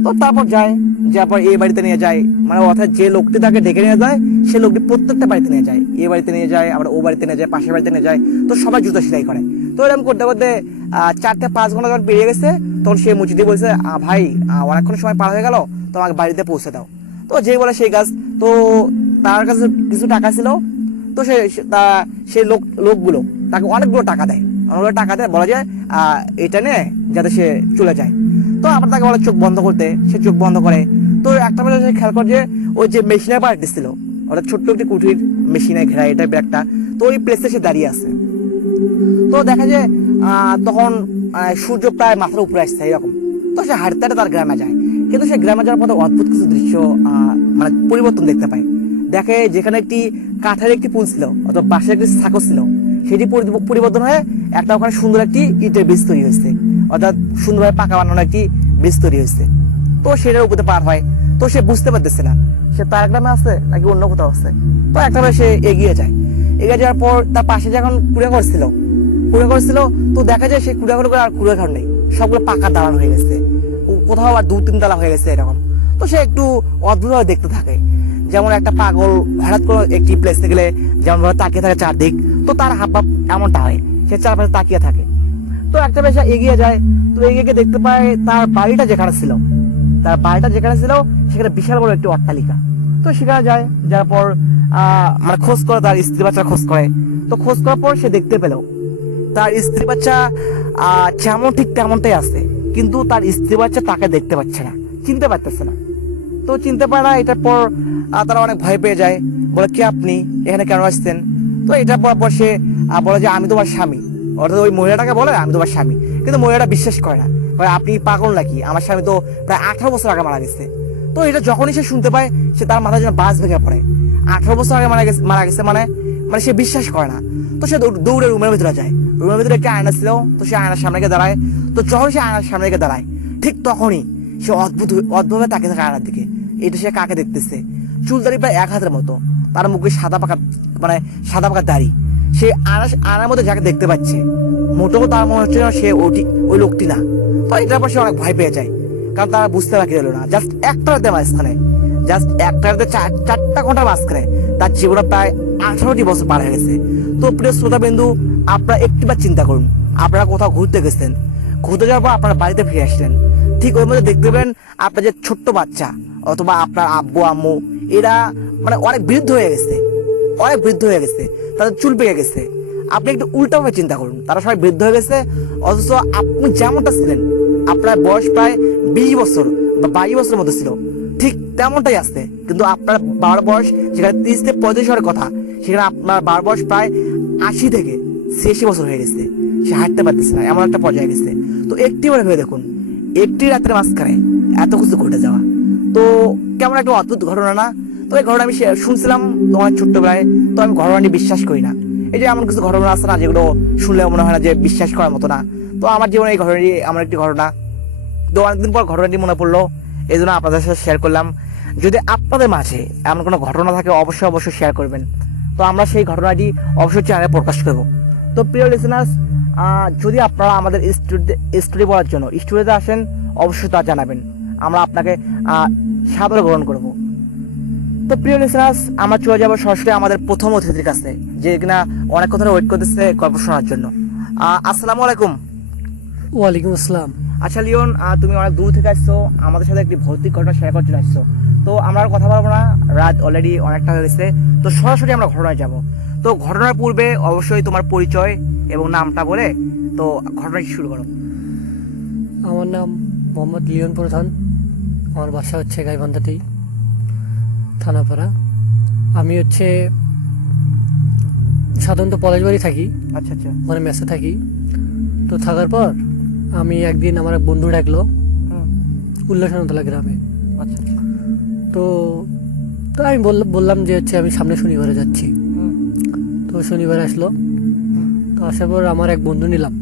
তো তারপর যাওয়ার পর এই বাড়িতে নিয়ে যায়, মানে অর্থাৎ যে লোকটি তাকে ডেকে নিয়ে যায় সে লোকটি প্রত্যেকটা বাড়িতে নিয়ে যায়, এ বাড়িতে নিয়ে যায়, আবার ও বাড়িতে নিয়ে যায়, পাশের বাড়িতে নিয়ে যায়। তো সবাই জুতা সেলাই করে। তো এরকম করতে করতে 4 থেকে 5 ঘন্টা যখন পেরিয়ে গেছে, তখন সে মুচিটি বলছে ভাই অনেকক্ষণ সময় পার হয়ে গেল, তো আমাকে বাড়িতে পৌঁছে দাও। তো যেই বলে সেই কাজ। তো তার কাছে কিছু টাকা ছিল। তো সেই লোকগুলো তাকে অনেকগুলো টাকা দেয়, বলা যায় এটা নিয়ে যাতে সে চলে যায়। তো আবার তাকে বলে চোখ বন্ধ করতে, সে চোখ বন্ধ করে। তো একটা বেলা সে খেয়াল করে যে ওই যে মেশিনের পার্টি ছিল, ওটা ছোট্ট একটি কুঠির মেশিনে ঘেরা এটা একটা। তো ওই প্লেসে সে দাঁড়িয়ে আছে। তো দেখা যায় তখন সূর্য প্রায় মাথার উপরে আসছে এরকম। তো সে হাঁটতে হাঁটতে তার গ্রামে যায়, কিন্তু সে গ্রামে যাওয়ার পথে অদ্ভুত কিছু দৃশ্য মানে পরিবর্তন দেখতে পায়। দেখে যেখানে একটি কাঠের একটি পুল ছিল অথবা বাঁশের একটি সাঁকো ছিল, সেটি পরিবর্তন হয়ে একটা ওখানে সুন্দর একটি ইটের ব্রিজ তৈরি হয়েছে, অর্থাৎ সুন্দরভাবে পাকা বানানো একটি ব্রিজ তৈরি হয়েছে। তো সেটার উপরে পার হয়। তো সে বুঝতে পারতেছে না সে তার গ্রামে আছে নাকি অন্য কোথাও আছে। তো একটা সে এগিয়ে যাওয়ার পর তার পাশে যখন কুড়াঘর ছিল, তো দেখা যায় সেই কুড়াঘর আর কুড়াঘর নেই, সবগুলো পাকা দালান হয়ে গেছে, কোথাও আবার 2-3 তলা হয়ে গেছে এরকম। তো সে একটু অদ্ভুতভাবে দেখতে থাকে, যেমন একটা পাগল হঠাৎ করে একটি প্লেসে গেলে যেমন ভাবে তাকিয়ে থাকে চারদিক, তো তার হাবভাব এমনটা হয়, সে চারপাশে তাকিয়ে থাকে। তো একটা বেশ এগিয়ে যায়। তো এগিয়ে দেখতে পায় তার বাড়িটা যেখানে ছিল সেখানে বিশাল বড় একটি অট্টালিকা। তো সেখানে যাওয়ার পর মানে খোঁজ করে, তার স্ত্রী বাচ্চা খোঁজ করে। তো খোঁজ করার পর সে দেখতে পেল তার স্ত্রী বাচ্চা যেমন ঠিক তেমনটাই আছে, কিন্তু তার স্ত্রী বাচ্চা তাকে দেখতে পাচ্ছে না, চিনতে পারতেছে না। তো চিনতে পারে না। এটার পর তারা অনেক ভয় পেয়ে যায়, বলে কে আপনি এখানে কেন আসছেন? তো এটার পর সে বলে যে আমি তোমার স্বামী, অর্থাৎ ওই মহিলাটাকে বলে আমি তোমার স্বামী। কিন্তু মহিলাটা বিশ্বাস করে না, আপনি পাগল নাকি, আমার স্বামী তো প্রায় 18 বছর আগে মারা গেছে। তো এটা যখনই সে শুনতে পায় সে তার মাথায় যেন বাজ ভেঙে পড়ে। 18 বছর আগে মারা গেছে মানে সে বিশ্বাস করে না। তো সে দৌড়ে রুমের ভিতরে যায়। রুমের ভিতরে একটা আয়না ছিল, তো সে আয়নার সামনে গিয়ে দাঁড়ায়। তো যখন সে আয়নার সামনে গিয়ে দাঁড়ায়, ঠিক তখনই সে অদ্ভুতভাবে তাকিয়ে থাকে আয়নার দিকে। এটা সে কাকে দেখতেছে? চুলদাড়ি প্রায় 1 হাতের মতো, তার মুখে সাদা পাকা দাড়ি। সে আয়নার মধ্যে যাকে দেখতে পাচ্ছে মোটেও তার মনে হচ্ছে না সে ওই লোকটি না। তো এটার পর সে অনেক ভয় পেয়ে যায়, কারণ তারা বুঝতে বাকি রইল না। জাস্ট একটা রাতে মাঝখানে, 4টা ঘন্টার মাঝখানে তার জীবনে প্রায় 18টি বছর পার হয়ে গেছে। তো প্রিয় শ্রোতা বিন্দু, আপনারা একটিবার চিন্তা করুন, আপনারা কোথাও ঘুরতে গেছেন, ঘুরতে যাওয়ার পর আপনারা বাড়িতে ফিরে আসলেন, ঠিক ওই মধ্যে দেখতে পেলেন আপনার যে ছোট্ট বাচ্চা অথবা আপনার আব্বু আম্মু এরা মানে অনেক বৃদ্ধ হয়ে গেছে, তাদের চুল পেকে গেছে। আপনি একটু উল্টাভাবে চিন্তা করুন, তারা সবাই বৃদ্ধ হয়ে গেছে, অথচ আপনি যেমনটা ছিলেন, আপনার বয়স প্রায় 20 বছর বা 22 বছরের মতো ছিল, ঠিক তেমনটাই আসছে, কিন্তু আপনার বাবার বয়স যেখানে 30 থেকে 35 হওয়ার কথা, সেখানে আপনার বাবার বয়স প্রায় 80 থেকে 86 বছর হয়ে গেছে। সে হাঁটতে পারতেছে না, এমন একটা পর্যায়ে গেছে। তো একটি বার ভেবে দেখুন, একটি রাতের মাঝখানে এত কিছু ঘটে যাওয়া, তো কেমন একটা অদ্ভুত ঘটনা না? তো এই ঘটনা আমি শুনছিলাম অনেক ছোট্টবেলায়, তো আমি ঘটনাটি বিশ্বাস করি না। এই যে এমন কিছু ঘটনা আছে না যেগুলো শুনলে মনে হয় না যে বিশ্বাস করার মতো না। তো আমার জীবনে এই ঘটনাটি আমার একটি ঘটনা। তো অনেকদিন পর ঘটনাটি মনে পড়লো, এই জন্য আপনাদের সাথে শেয়ার করলাম। যদি আপনাদের মাঝে এমন কোনো ঘটনা থাকে অবশ্যই অবশ্যই শেয়ার করবেন। তো আমরা সেই ঘটনাটি অবশ্যই চ্যানেলে প্রকাশ করব। তো প্রিয় লিসেনার্স, যদি আপনারা আমাদের স্টোরি বলার জন্য স্টুডিওতে আসেন, অবশ্যই তা জানাবেন, আমরা আপনাকে সাদরে গ্রহণ করব। তো প্রিয় লিসেনার্স, আমরা চলে যাবো সরাসরি আমাদের প্রথম অতিথির কাছে, যে কিনা অনেক কথা ওয়েট করতেছে গল্প শোনার জন্য। আসসালামু আলাইকুম। ওয়ালাইকুম আসসালাম। আচ্ছা লিওন, তুমি অনেক দূর থেকে আসছো, আমাদের সাথে একটি ভৌতিক ঘটনা শেয়ার করার জন্য আসছো। তো আমরা আর কথা বলবো না, রাত অলরেডি অনেকটা হয়ে গেছে। তো সরাসরি আমরা ঘটনায় যাব। তো ঘটনার পূর্বে অবশ্যই তোমার পরিচয় এবং নামটা বলে তো ঘটনাটি শুরু করো। আমার নাম মোহাম্মদ লিওন প্রধান। আমার বাসা হচ্ছে গাইবান্ধাতেই, থানাপাড়া। আমি হচ্ছে সাধারণত পলাশবাড়ি থাকি, আচ্ছা আচ্ছা। ওখানে মেসে থাকি। তো থাকার পর আমি একদিন আমার এক বন্ধু ডাকলো উল্লাসনতলা গ্রামে। আচ্ছা তো তো আমি বললাম যে হচ্ছে আমি সামনে শনিবারে যাচ্ছি। তো শনিবার আসলো। তো আসার পর আমার এক বন্ধু নিলাম,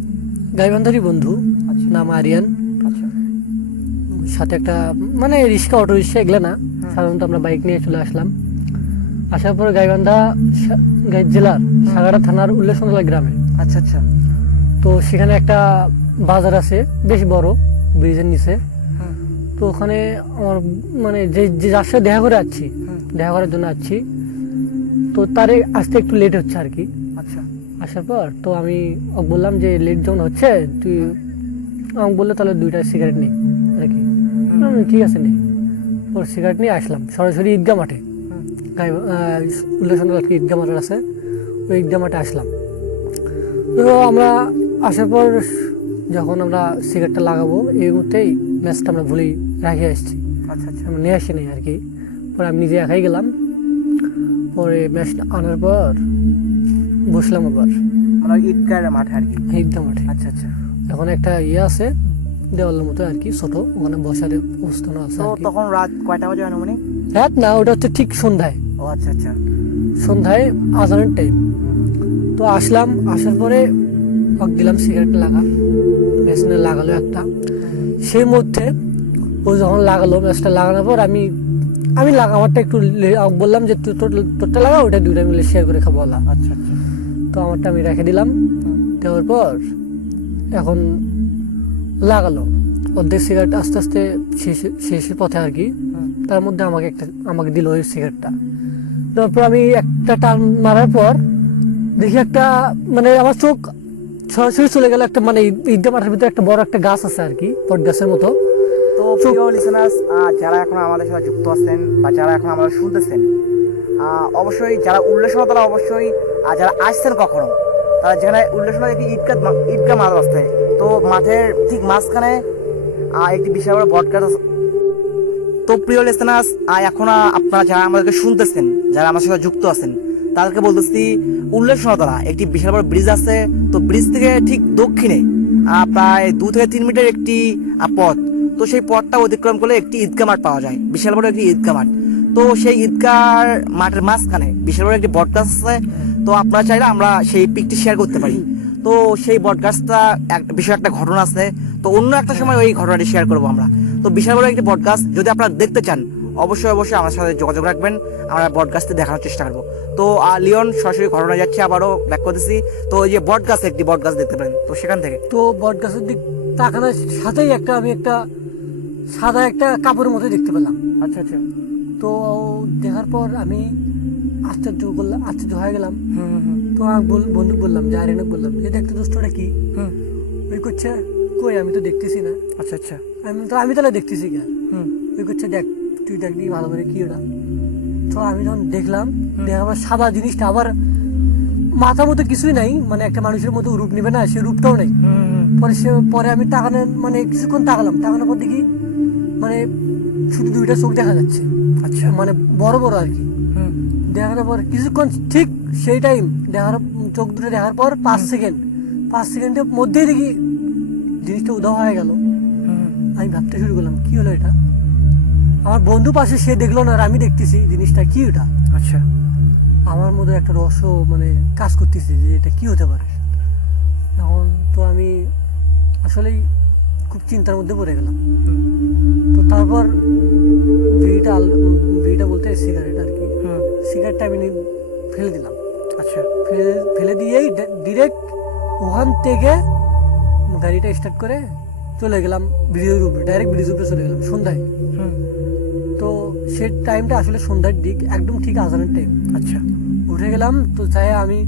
গাইবান্ধারই বন্ধু, আচ্ছা নাম আরিয়ান। আচ্ছা সাথে একটা মানে রিক্সা, অটো রিক্সা এগুলো না, সাধারণত আমরা বাইক নিয়ে চলে আসলাম। আসার পর গাইবান্ধা জেলার সাগাড়া থানার উল্লেখনতলা গ্রামে। আচ্ছা আচ্ছা। তো সেখানে একটা বাজার আছে বেশ বড়, ব্রিজের নিচে। তো ওখানে আমার মানে যে যার সাথে দেখা করে আসছি, দেখা করার জন্য আসছি, তো তারে আসতে একটু লেট হচ্ছে আর কি। আচ্ছা আসার পর তো আমি ওকে বললাম যে লেট যখন হচ্ছে তুই, আমাকে বললো তাহলে 2টা সিগারেট নিই আর কি। ঠিক আছে নে। ওর সিগারেট নিয়ে আসলাম সরাসরি ঈদগাহ মাঠে। উল্লাসনতলা ঈদগাহ মাঠের আছে, ওই ঈদগাহ মাঠে আসলাম। তো আমরা আসার পর যখন আমরা সিগারেটটা লাগাবো, এই মুহূর্তেই ম্যাচটা আমরা ভুলেই রাখে আসছি, আচ্ছা আচ্ছা। আমরা নিয়ে আসি নাই আর কি। পরে আমি নিজে একাই গেলাম। পরে ম্যাচটা আনার পর বসলাম আবার মানে ঈদগাহের মাঠে আর কি। ঈদগাহ মাঠে। আচ্ছা আচ্ছা। এখন একটা ইয়ে আছে দেওয়ালের মতো আর কি, ছোট, ওখানে বসার অবস্থান আছে তো আর কি। তখন রাত কয়টা বাজে আনুমানিক? রাত না, ওটা হচ্ছে ঠিক সন্ধ্যায়, ও আচ্ছা আচ্ছা। সন্ধ্যায় আজানের টাইম। তো আসলাম, আসার পরে ওকে দিলাম সিগারেট লাগা, মেশিনে লাগালো একটা। সেই মধ্যে ও যখন লাগালো ম্যাচটা লাগানোর পর আমি আমারটা একটু বললাম যে তুই তোরটা লাগা, ওটা 2টা মিলে শেয়ার করে খাবো বলা। আচ্ছা আচ্ছা। তো আমারটা আমি রেখে দিলাম। দেওয়ার পর এখন লাগালো অর্ধেক সিগারেট, আস্তে আস্তে শেষের পথে আর কি। তার মধ্যে আমাকে দিল ওই সিগারেটটা। তারপর আমি একটা টান মারার পর দেখি একটা মানে আমার চোখ সরাসরি চলে গেল একটা মানে ঈদগাহ মাঠের ভিতরে একটা বড় একটা গাছ আছে আর কি, বট গাছের মতো। তো প্রিয় লিসেনার্স, যারা এখন আমাদের সাথে যুক্ত আছেন বা যারা এখন আমাদের শুনতেছেন, অবশ্যই যারা উল্লেখনতলা, অবশ্যই যারা আসছেন কখনো, তারা যেখানে উল্লেখনতলা একটি ঈদগাহ মাঠ আছে, তো মাঠের ঠিক মাঝখানে একটি বিশাল বড় বট গাছ আছে। তো প্রিয় লিসেনার্স, এখন আপনারা যারা আমাদেরকে শুনতেছেন, যারা আমার সাথে যুক্ত আছেন, তাদেরকে বলতেছি উল্লেখনতলা একটি বিশাল বড় ব্রিজ আছে। তো ব্রিজ থেকে ঠিক দক্ষিণে প্রায় 2 থেকে 3 মিটার একটি পথ। তো সেই পথটা অতিক্রম করলে একটি ঈদগাহ মাঠ পাওয়া যায়, বিশাল বড় একটি ঈদগাহ মাঠ। তো সেই ঈদগাহ মাঠের মাঝখানে বিশাল বড় একটি বট গাছ আছে। তো আপনারা চাইলে আমরা সেই পিকটি শেয়ার করতে পারি। তো সেই বট গাছটা বিষয় একটা ঘটনা আছে, তো অন্য একটা সময় ওই ঘটনাটি শেয়ার করবো আমরা। তো বিশাল বড় একটি বট গাছ, যদি আপনারা দেখতে চান অবশ্যই অবশ্যই আমার সাথে যোগাযোগ রাখবেন, আমরা বট গাছটি দেখানোর চেষ্টা করবো। তো লিওন সরাসরি ঘটনা যাচ্ছে, আবারও ব্যাক করতেছি। তো ওই যে বট গাছ, একটি বট গাছ দেখতে পারেন, তো সেখান থেকে তো বট গাছের দিক তাকানোর সাথেই আমি একটা সাদা একটা কাপড়ের মতো দেখতে পেলাম। আচ্ছা আচ্ছা। তো দেখার পর আমি আশ্চর্য হয়ে গেলাম। তো আমি বন্ধু বললাম, যে আরেকজনকে বললাম যে দেখতে দোস্তটা কি। ওই করছে কই আমি তো দেখতেছি না। আচ্ছা আচ্ছা। আমি তাহলে দেখতেছি কেন। ওই করছে দেখ তুই দেখবি ভালো করে কি ওটা। তো আমি যখন দেখলাম, দেখার সাদা জিনিসটা আবার মাথার মতো কিছুই নাই, মানে একটা মানুষের মতো রূপ নেবে না, সে রূপটাও নেই। পরে আমি তাকানোর মানে কিছুক্ষণ তাকালাম, তাকানোর পর দেখি মানে শুধু দুইটা চোখ দেখা যাচ্ছে, আচ্ছা। মানে বড় বড় আর কি। হুম। দেখার পর কিছুক্ষণ ঠিক সেই টাইম দেখার, চোখ দুটো দেখার পর 5 সেকেন্ডের মধ্যেই দেখি জিনিসটা উধাও হয়ে গেল। হুম। আমি ভাবতে শুরু করলাম কি হলো এটা। আমার বন্ধু পাশে, সে দেখলো না আর আমি দেখতেছি জিনিসটা কি ওটা। আচ্ছা। আমার মধ্যে একটা রহস্য মানে কাজ করতেছে যে এটা কি হতে পারে। এখন তো আমি আসলেই খুব চিন্তার মধ্যে পড়ে গেলাম। তো তারপর বিড়িটা বলতে সিগারেট আর কি, হুম। সিগারেটটা আমি ফেলে দিলাম। আচ্ছা। ফেলে দিয়েই ডিরেক্ট ওখান থেকে গাড়িটা স্টার্ট করে চলে গেলাম ব্রিজের উপরে, ডাইরেক্ট ব্রিজের উপরে চলে গেলাম সন্ধ্যায়। হুম। তো সে টাইমটা আসলে সন্ধ্যার দিক, একদম ঠিক আজানের টাইম। আচ্ছা। উঠে গেলাম, তো চাই আমি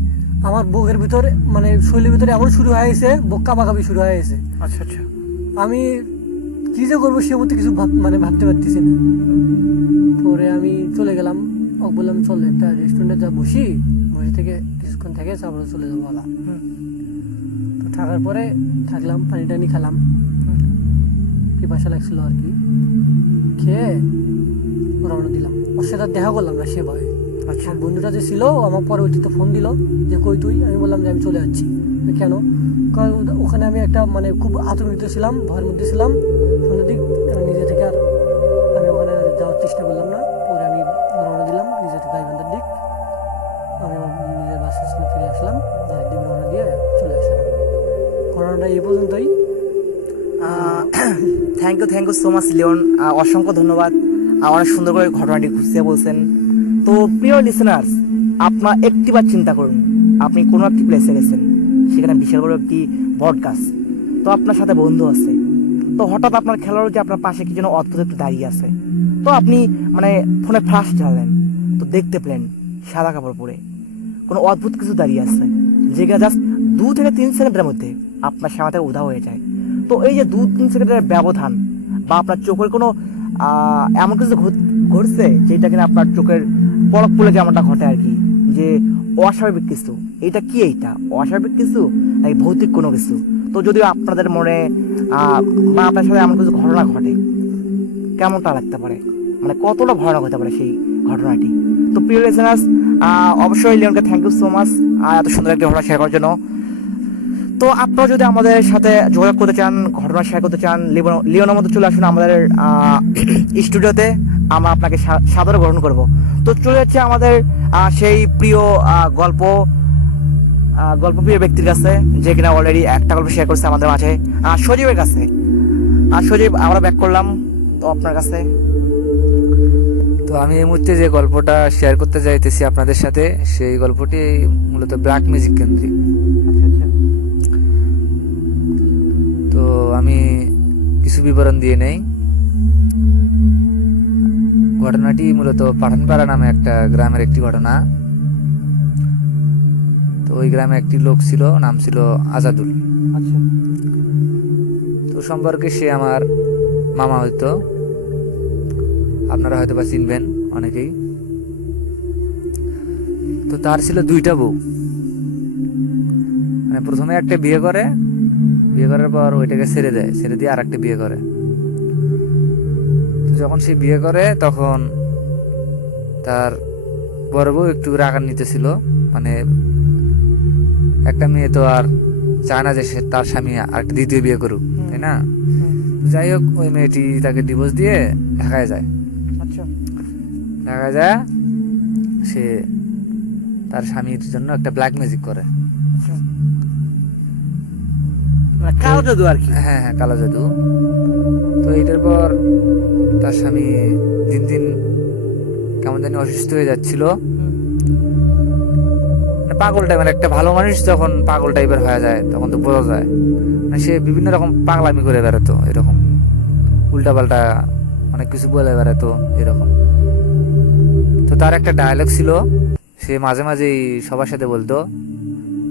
আমার বুকের ভিতরে মানে শরীরের ভিতরে এমন শুরু হয়ে গেছে, বক্কা বাঁকাবি শুরু হয়ে গেছে। আচ্ছা। আচ্ছা। আমি কি যে করবো সে মধ্যে কিছু মানে ভাবতে পারতেছি না। পরে আমি চলে গেলাম, বললাম চল একটা রেস্টুরেন্টে যা বসে থেকে কিছুক্ষণ থেকে তারপরে চলে যাবো আলা। হুম। তো থাকার পরে থাকলাম, পানি টানি খেলাম, পিপাসা লাগছিল আর কি, খেয়ে রওনা দিলাম। ওর সাথে আর দেখা করলাম না সে ভয়ে। আচ্ছা। আমার বন্ধুটা যে ছিল আমার পরবর্তীতে ফোন দিল যে কই তুই, আমি বললাম যে আমি চলে যাচ্ছি। কেন? কারণ ওখানে আমি একটা মানে খুব আতঙ্কিত ছিলাম, ভয়ের মধ্যে ছিলাম। সন্ধ্যের দিক নিজে থেকে আর আমি ওখানে যাওয়ার চেষ্টা করলাম না। পরে আমি রওনা দিলাম নিজে থেকে গাইবান্ধার দিক। আমি আমার নিজের বাসা স্থানে ফিরে আসলাম, গাড়ির দিক রওনা দিয়ে চলে আসলাম। ঘটনাটা এই পর্যন্তই। Thank you so much Leon, অসংখ্য ধন্যবাদ। অনেক সুন্দর করে ঘটনাটি খুঁজতে বলছেন। তো প্রিয় লিসেনার্স, আপনার একটিবার চিন্তা করুন, আপনি কোনো একটি প্লেসে গেছেন, সেখানে বিশাল বড় একটি বটগাছ, তো আপনার সাথে বন্ধু আছে, তো হঠাৎ আপনার খেলোয়াড় যে আপনার পাশে কি যেন অদ্ভুত একটু দাঁড়িয়ে আছে, তো আপনি মানে ফোনে ফ্লাশ জ্বালালেন, তো দেখতে পেলেন সাদা কাপড় পরে কোনো অদ্ভুত কিছু দাঁড়িয়ে আছে, যেটা জাস্ট 2 থেকে 3 সেকেন্ডের মধ্যে আপনার সামনে উধাও হয়ে যায়। তো এই যে 2-3 সেকেন্ডের ব্যবধান বা আপনার চোখের কোনো এমন কিছু ঘটছে যেটা কিনা আপনার চোখের পলক পড়লে যেমনটা ঘটে আর কি, যে অস্বাভাবিক কিছু, এইটা কি, এইটা অস্বাভাবিক কিছু নাকি ভৌতিক কোনো কিছু। তো যদিও আপনাদের মনে বা আপনার সাথে এমন কিছু ঘটনা ঘটে, কেমনটা লাগতে পারে, মানে কতটা ভয়ানক হতে পারে সেই ঘটনাটি। তো প্রিয় লিসেনার্স, অবশ্যই লিওনকে থ্যাংক ইউ সো মাচ এত সুন্দর একটি ঘটনা শেয়ার করার জন্য। তো আপনারা যদি আমাদের সাথে যোগাযোগ করতে চান, ঘটনা শেয়ার করতে চান, লিওনের মধ্যে চলে আসুন আমাদের স্টুডিওতে, আমরা আপনাকে সাদরে গ্রহণ করব। তো চলে যাচ্ছে আমাদের সেই প্রিয় গল্পপ্রিয় ব্যক্তির কাছে, যে কিনা অলরেডি একটা গল্প শেয়ার করছে আমাদের মাঝে, সজীবের কাছে। সজীব, আমরা ব্যাক করলাম তো আপনার কাছে। তো আমি এই মুহূর্তে যে গল্পটা শেয়ার করতে চাইতেছি আপনাদের সাথে, সেই গল্পটি মূলত ব্ল্যাক ম্যাজিক কেন্দ্রিক। আচ্ছা। তো আমি কিছু বিবরণ দিয়ে নেই। ঘটনাটি মূলত পাঠানপাড়া নামে একটা গ্রামের একটি ঘটনা। তো ওই গ্রামে একটি লোক ছিল, নাম ছিল আজাদুল। আচ্ছা। তো সম্পর্কে সে আমার মামা হইতো, আপনারা হয়তো বা চিনবেন অনেকেই। তো তার ছিল 2টা বউ, মানে প্রথমে একটা বিয়ে করে, বিয়ে করার পর ওইটাকে ছেড়ে দেয়, ছেড়ে দিয়ে আর একটা বিয়ে করে। তো যখন সে বিয়ে করে তখন তার বড় বউ একটু রাগান্বিত ছিল, মানে একটা মেয়ে তো আর চায় না যে সে তার স্বামী আর একটা দ্বিতীয় বিয়ে করুক, তাই না? যাই হোক, ওই মেয়েটি তাকে ডিভোর্স দিয়ে ঢাকায় যায়। আচ্ছা। ঢাকায় যায় সে তার স্বামীর জন্য একটা ব্ল্যাক ম্যাজিক করে। মানে কালো জাদু আর কি। হ্যাঁ হ্যাঁ, কালো জাদু। তো এইটার পর তার স্বামী দিন দিন কেমন জানি অসুস্থ হয়ে যাচ্ছিল, মানে পাগল টাইপের। একটা ভালো মানুষ যখন পাগল টাইপের হয়ে যায় তখন তো বোঝা যায়, মানে সে বিভিন্ন রকম পাগলামি করে বেড়াতো, এরকম উল্টাপাল্টা অনেক কিছু বলে বেড়াতো এরকম। তো তার একটা ডায়লগ ছিল, সে মাঝে মাঝেই সবার সাথে বলতো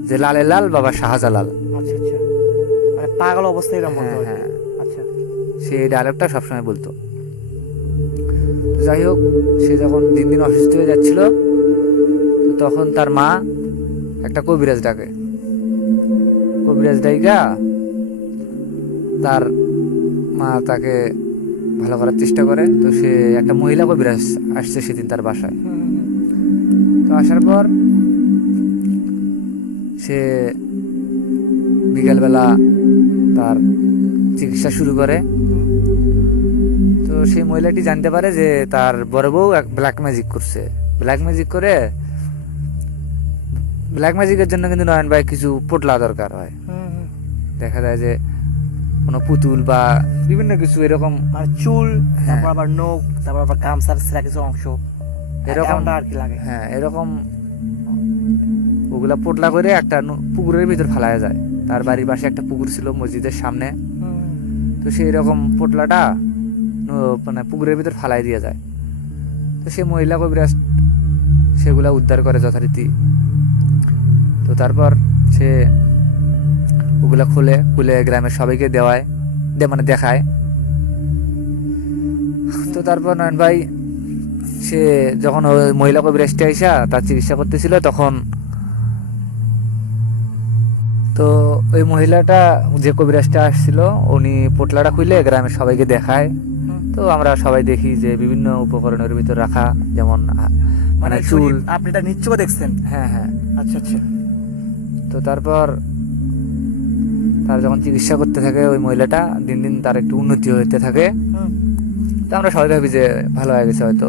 যে লালে লাল বাবা শাহজালাল। আচ্ছা। মানে পাগল অবস্থায় এরকম বলতো আর কি। হ্যাঁ। আচ্ছা। সে এই ডায়লগটা সবসময় বলতো। তো যাই হোক, সে যখন দিন দিন অসুস্থ হয়ে যাচ্ছিল, তো তখন তার মা একটা কবিরাজ ডাকে। কবিরাজ ডাইকা তার মা তাকে ভালো করার চেষ্টা করে। তো সে একটা মহিলা কবিরাজ আসছে সেদিন তার বাসায়। তো আসার পর সে বিকালবেলা তার চিকিৎসা শুরু করে। তো সেই মহিলাটি জানতে পারে যে তার বড় বউ এক ব্ল্যাক ম্যাজিক করছে। ব্ল্যাক ম্যাজিক করে, ব্ল্যাক ম্যাজিকের জন্য কিন্তু নয়ন ভাই কিছু পোটলা দরকার হয়। দেখা যায় যে কোনো পুতুল বা বিভিন্ন কিছু এরকম মানে চুল, হ্যাঁ। তারপর আবার নখ, তারপর আবার গামছার সেরা কিছু অংশ, এরকম এরকমটা আর কি লাগে। হ্যাঁ, এরকম ওগুলা পোটলা করে একটা পুকুরের ভিতর ফেলায় যায়। তার বাড়ির পাশে একটা পুকুর ছিল মসজিদের সামনে। তো সেই রকম পোটলাটা মানে পুকুরের ভিতর ফালাই দিয়ে যায়। তো সে মহিলা কবিরাজ সেগুলা উদ্ধার করে যথারীতি। তো তারপর সে ওগুলা খুলে গ্রামের সবাইকে মানে দেখায়। তো তারপর নয়ন ভাই সে যখন ওই মহিলা কবিরাজটা এসে তার চিকিৎসা করতেছিল তখন তো ওই মহিলাটা যে কবিরাজটা আসছিল উনি পোটলাটা খুলে গ্রামের সবাইকে দেখায়। তো আমরা সবাই দেখি যে বিভিন্ন উপকরণের ভিতর রাখা, যেমন মানে চুল। শরীফ, আপনি এটা নিশ্চয় দেখছেন? হ্যাঁ হ্যাঁ। আচ্ছা আচ্ছা। তো তারপর তার যখন চিকিৎসা করতে থাকে ওই মহিলাটা, দিন দিন তার একটু উন্নতি হতে থাকে। তো আমরা সবাই ভাবি যে ভালো হয়ে গেছে হয়তো।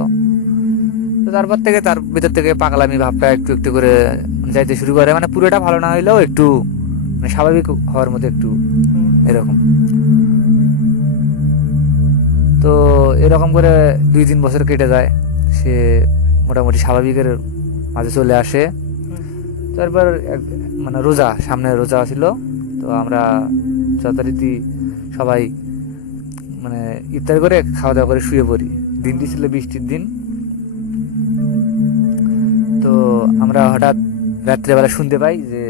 তো তারপর থেকে তার ভিতর থেকে পাগলামি ভাবটা একটু একটু করে যাইতে শুরু করে। মানে পুরোটা ভালো না হইলেও একটু মানে স্বাভাবিক হওয়ার মতো একটু এরকম। তো এরকম করে 2-3 বছর কেটে যায়, সে মোটামুটি স্বাভাবিকের মাঝে চলে আসে। তারপর মানে সামনে রোজা ছিল। তো আমরা যথারীতি সবাই মানে ইফতার করে খাওয়া দাওয়া করে শুয়ে পড়ি। দিনটি ছিল বৃষ্টির দিন। তো আমরা হঠাৎ রাত্রেবেলা শুনতে পাই যে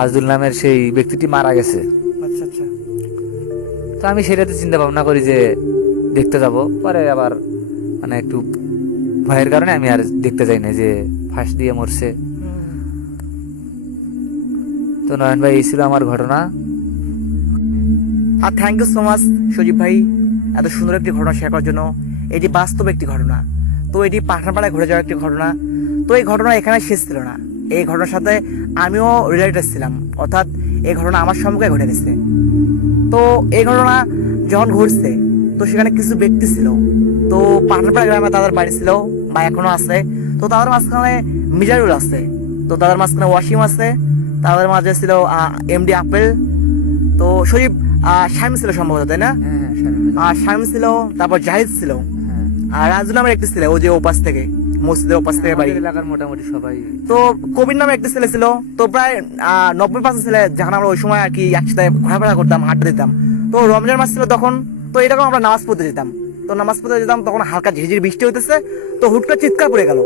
আজদুল নামের সেই ব্যক্তিটি মারা গেছে। আচ্ছা আচ্ছা। তো আমি সেটাতে চিন্তা ভাবনা করি যে দেখতে যাব। পরে আবার মানে একটু ভয়ের কারণে আমি আর দেখতে যাই না যে ফাঁস দিয়ে মরছে। তো নয়ন ভাই এই ছিল আমার ঘটনা। আর থ্যাংক ইউ সো মাচ সজীব ভাই, এত সুন্দর একটি ঘটনা শেয়ার করার জন্য। এটি বাস্তব একটি ঘটনা। তো এটি পাঠানপাড়ায় ঘুরে যাওয়ার একটি ঘটনা। তো এই ঘটনা এখানে শেষ ছিল না। এই ঘটনার সাথে আমিও রিলেটেড ছিলাম, অর্থাৎ এই ঘটনা আমার সম্মুখে ঘটে গেছে। তো এই ঘটনা যখন ঘটছে তো সেখানে কিছু ব্যক্তি ছিল। তো পাঠানপাড়া গ্রামে তাদের বাড়ি ছিল বা এখনো আছে। তো তাদের মাঝখানে মিজানুল আছে, তো তাদের মাঝখানে ওয়াসিম আছে, তাদের মাঝে ছিল এমডি আপেল, তো সজীব শামিম ছিল সম্ভবত, তাই না? আর শামিম ছিল, তারপর জাহিদ ছিল, আর রাজু নামের একটি ছিল, ও যে ওপাশ থেকে মসজিদের ওপাশ থেকে বাড়ি। এলাকার মোটামুটি সবাই। তো কবির নামে একটি ছেলে ছিল। তো প্রায় 90% ছেলে, যখন আমরা ওই সময় আর কি একসাথে ঘোরাফেরা করতাম, আড্ডা দিতাম। তো রমজান মাস ছিল তখন। তো এরকম আমরা নামাজ পড়তে যেতাম। তো নামাজ পড়তে যেতাম তখন হালকা ঝিঝির বৃষ্টি হইতেছে। তো হুট করে চিৎকার পড়ে গেল,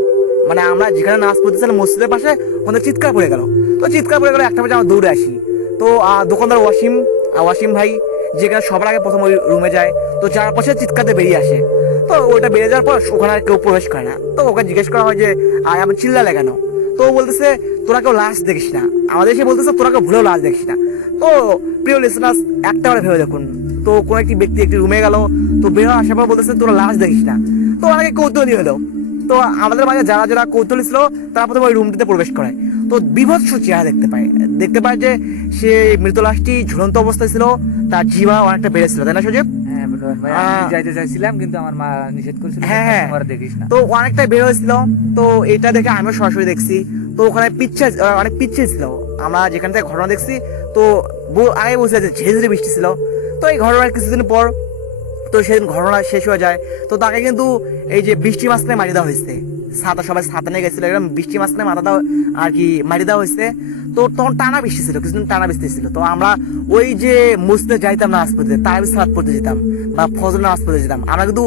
মানে আমরা যেখানে নামাজ পড়তেছিলাম মসজিদের পাশে, ওখানে চিৎকার পড়ে গেল। তো চিৎকার পড়ে গেল, একটা বাজে আমরা দৌড়ে আসি। তো দোকানদার ওয়াসিম ভাই যেখানে সবার আগে প্রথম ওই রুমে যায়, তো চারপাশে চিৎকারতে বেরিয়ে আসে। তো ওইটা বেরিয়ে যাওয়ার পর ওখানে আর কেউ প্রবেশ করে না। তো ওকে জিজ্ঞেস করা হয় যে আমি চিল্লালে কেন? তো ও বলতেছে তোরা কেউ লাশ দেখিস না। আমাদের এসে বলতেছে তোরা কেউ ভুলেও লাশ দেখিস না। তো প্রিয় লিসনার্স, একটা করে ভেবে দেখুন, তো কোন একটি ব্যক্তি একটি রুমে গেল, তো বের হওয়ার আসার পর বলতেছে তোরা লাশ দেখিস না। তো অনেকে কৌতূহলী হলো। তো আমাদের মাঝে যারা যারা কৌতূহলী ছিল তারা প্রথমে ওই রুমটিতে প্রবেশ করে। তো বিভৎস চেহারা দেখতে পায় যে সে মৃত লাশটি ঝুলন্ত অবস্থায় ছিল, তার জিহ্বা অনেকটা বেড়েছিল, তাই না সজীব? হ্যাঁ ভাই, আমি যাইতে চাইছিলাম কিন্তু আমার মা নিষেধ করেছিল। হ্যাঁ, আর দেখিস না। তো অনেকটাই বের হয়েছিল। তো এটা দেখে আমিও সরাসরি দেখছি। তো ওখানে অনেক পিচ্ছে ছিল। আমরা যেখান থেকে ঘটনা দেখছি, তো আগে বলছে যে ঝেঝে বৃষ্টি ছিল। তো এই ঘটনার কিছুদিন পর তো সেদিন ঘটনা শেষ হয়ে যায়। তো তাকে কিন্তু এই যে বৃষ্টি মাঝখানে মারি দেওয়া হয়েছে। সবাই ছাতা নিয়ে গেছিল, এরকম বৃষ্টি মাঝখানে মাথা দেওয়া আর কি মারি দেওয়া হয়েছে। তো তখন টানা বৃষ্টি ছিল, কিছুদিন টানা বৃষ্টি ছিল। তো আমরা ওই যে মসজিদে যাইতাম নামাজ পড়তে, তারাবি সালাত পড়তে যেতাম বা ফজর নামাজ পড়তে যেতাম, আমরা কিন্তু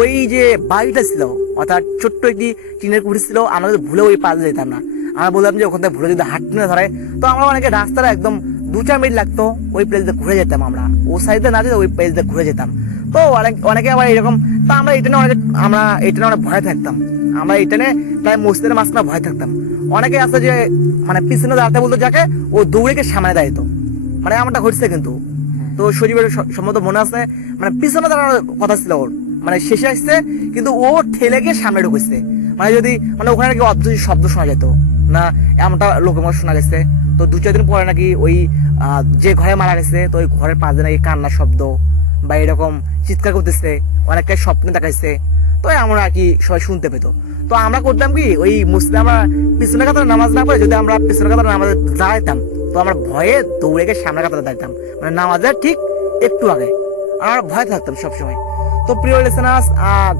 ওই যে বাড়িটা ছিল, অর্থাৎ ছোট্ট একটি টিনের কুঠি ছিল, আমরা কিন্তু ভুলে ওই পাশে যেতাম না। আমরা বললাম যে ওখান থেকে ভুলে যদি হাঁটতে না ধরে, তো আমরা অনেকে রাস্তাটা একদম 2-4 মিনিট লাগতো, ওই প্লেসে ঘুরে যেতাম। আমরা ও সাইডে না যেতে ওই প্লেসে ঘুরে যেতাম। তো অনেকে আবার এরকম, তা আমরা এটা নিয়ে অনেক ভয় থাকতাম। আমরা এটা নিয়ে প্রায় মসজিদের মাঝখানে ভয় থাকতাম। অনেকে আছে যে মানে পিছনে দাঁড়াতে বলতো যাকে, ও দৌড়ে সামনে দাঁড়িত, মানে এমনটা ঘটছে কিন্তু। তো সজীবের সম্ভবত মনে আছে, মানে পিছনে দাঁড়ানোর কথা ছিল ওর, মানে শেষে আসছে কিন্তু ও ঠেলে গিয়ে সামনে ঢুকেছে। মানে যদি মানে ওখানে নাকি অদ্ভুত শব্দ শোনা যেত না, এমনটা লোকের মুখে শোনা গেছে। তো 2-4 দিন পরে নাকি ওই যে ঘরে মারা গেছে তো ওই ঘরের পাশে নাকি কান্নার শব্দ বা এরকম চিৎকার করতেছে, অনেকটাই স্বপ্নে দেখাইছে। তো এমন আর কি সবাই শুনতে পেতো। তো আমরা করতাম কি, ওই মুসলিম আমরা পিছনে কাতারে নামাজ না পড়ে যদি আমরা পিছনে কাতারে নামাজে দাঁড়াইতাম তো আমরা ভয়ে দৌড়ে গিয়ে সামনে কাতারে দাঁড়াতাম, মানে নামাজের ঠিক একটু আগে। আমরা ভয় থাকতাম সবসময়। তো প্রিয় লিসেনার্স,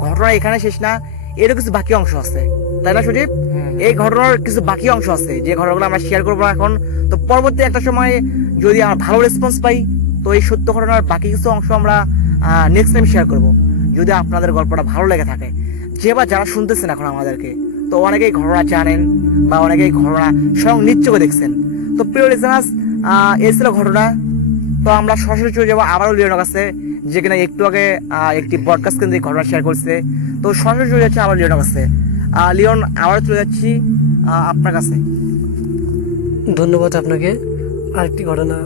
ঘটনা এখানে শেষ না, এরও কিছু বাকি অংশ আছে, তাই না সুদীপ? এই ঘটনার কিছু বাকি অংশ আছে যে ঘটনাগুলো আমরা শেয়ার করবো এখন। তো পরবর্তী একটা সময় যদি আমরা ভালো রেসপন্স পাই তো এই সত্য ঘটনার বাকি কিছু অংশ আমরা নেক্সট টাইম শেয়ার করব, যদি আপনাদের গল্পটা ভালো লেগে থাকে। যে বা যারা শুনতেছেন এখন আমাদেরকে, তো অনেকেই ঘটনা জানেন বা অনেকেই ঘটনা স্বয়ং নিজ চোখে দেখছেন। তো প্রিয় লিসেনার্স, এই ছিল ঘটনা। তো আমরা সরাসরি চলে যাবো আবারও লিওনের কাছে, যেখানে একটু আগে একটি ব্রডকাস্ট কেন্দ্রিক ঘটনা শেয়ার করছে। তো সরাসরি চলে যাচ্ছে আবার লিওনের কাছে। লিওন, আবার চলে যাচ্ছি আপনার কাছে। ধন্যবাদ আপনাকে আরেকটি ঘটনা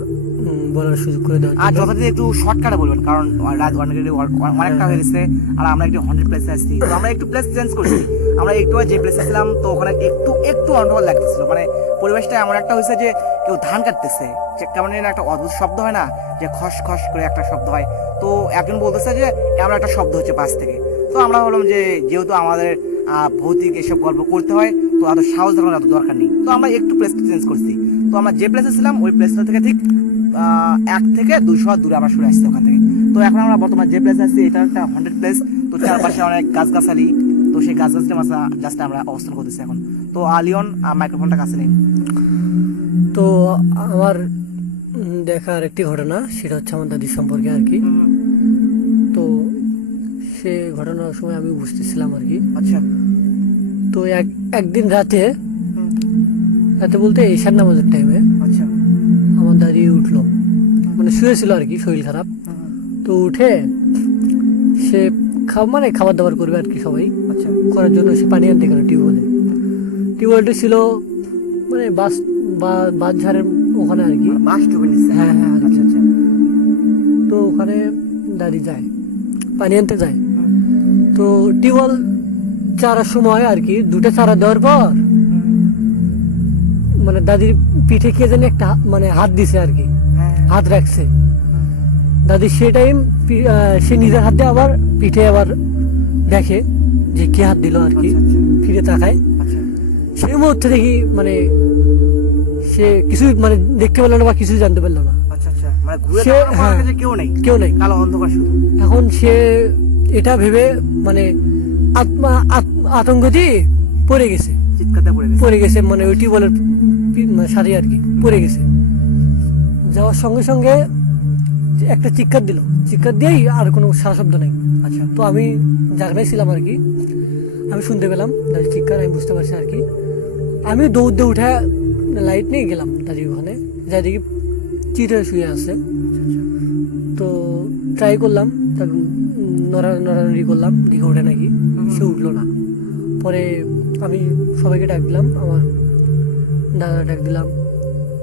বলার সুযোগ করে দেওয়ার আর জন্য। যথাযথ একটু শর্টকাটে বলবেন, কারণ রাত অনেকটা হয়ে গেছে আর আমরা একটু 100 প্লেসে আসছি। তো আমরা একটু প্লেস চেঞ্জ করছি। আমরা একটু যে প্লেসে ছিলাম তো ওখানে একটু অন্যভাবে লাগতেছিল, মানে পরিবেশটা এমন একটা হয়েছে যে কেউ ধান কাটতেছে, যে কেমন যেন একটা অদ্ভুত শব্দ হয় না, যে খস খস করে একটা শব্দ হয়। তো একজন বলতেছে যে এমন একটা শব্দ হচ্ছে পাশ থেকে। তো আমরা বললাম যে যেহেতু আমাদের ভৌতিক এসব গল্প করতে হয় তো এত সাহস দেখানোর এত দরকার নেই। তো আমরা একটু প্লেস চেঞ্জ করছি। তো আমরা যে প্লেসে ছিলাম ওই প্লেসটা থেকে ঠিক 1 থেকে 200 হাত দূরে আমরা সরে আসছি ওখান থেকে। তো এখন আমরা বর্তমানে যে প্লেসে আছি এটা একটা 100 প্লেস। তো চারপাশে অনেক গাছগাছালি, তো সেই গাছগাছালি মাঝে জাস্ট আমরা অবস্থান করতেছি এখন। তো লিওন, মাইক্রোফোনটা কাছে নেই। তো আমার দেখা আরেকটি ঘটনা, সেটা হচ্ছে আমার দাদির সম্পর্কে আর কি। তো সে ঘটনার সময় আমি বুঝতেছিলাম আর কি। আচ্ছা। তো একদিন রাতে বলতে ঈশার নামাজের টাইমে আচ্ছা। আমার দাদি উঠলো, মানে শুয়েছিল আর কি, শরীর খারাপ। তো উঠে সে মানে খাবার দাবার করবে আর কি, সবাই আচ্ছা। করার জন্য সে পানি আনতে গেল টিউবওয়েলটা ছিল মানে বাঁশঝাড়ের ওখানে আর কি। বাস ডুবে নিচ্ছে। হ্যাঁ হ্যাঁ আর কি। আচ্ছা আচ্ছা। তো ওখানে দাদি যায়, পানি আনতে যায়। তো টিউবওয়েল চারার সময় আর কি, 2টা চারা দেওয়ার পর মানে দাদির পিঠে কে জানি একটা মানে হাত দিছে আর কি, হাত রাখছে দাদি। সে টাইম সে নিজের হাত দিয়ে আবার পিঠে আবার দেখে যে কে হাত দিল আর কি, আচ্ছা, আচ্ছা। ফিরে তাকায়। আচ্ছা। সেই মুহূর্তে দেখি মানে সে কিছু মানে দেখতে পেলো না বা কিছু জানতে পারলো না। আচ্ছা আচ্ছা, মানে ঘুরে সে- তাকানোর পর হ্যাঁ। দেখে কেউ নেই, কেউ নেই। কালো অন্ধকার শুধু। এখন সে এটা ভেবে মানে আতঙ্ক দিয়ে পড়ে গেছে, চিৎকারটা পড়ে গেছে। মানে ওই টিউবওয়েলের সাথে আর কি পড়ে গেছে। যাওয়ার সঙ্গে সঙ্গে একটা চিৎকার দিল, চিৎকার দিয়েই আর কোনো সারা শব্দ নেই। আচ্ছা। তো আমি জাগনাই ছিলাম আর কি, আমি শুনতে পেলাম দাদির চিৎকার, আমি বুঝতে পারছি আর কি। আমি দৌড় দিয়ে উঠে লাইট নিয়ে গেলাম দাদির ওখানে, যা দেখি চিঠে শুয়ে আছে। তো ট্রাই করলাম, তারপর নড়ানড়ি করলাম, দিকে ওঠে নাকি, সে উঠলো না। পরে আমি সবাইকে ডাক দিলাম, আমার দাদা ডাক দিলাম,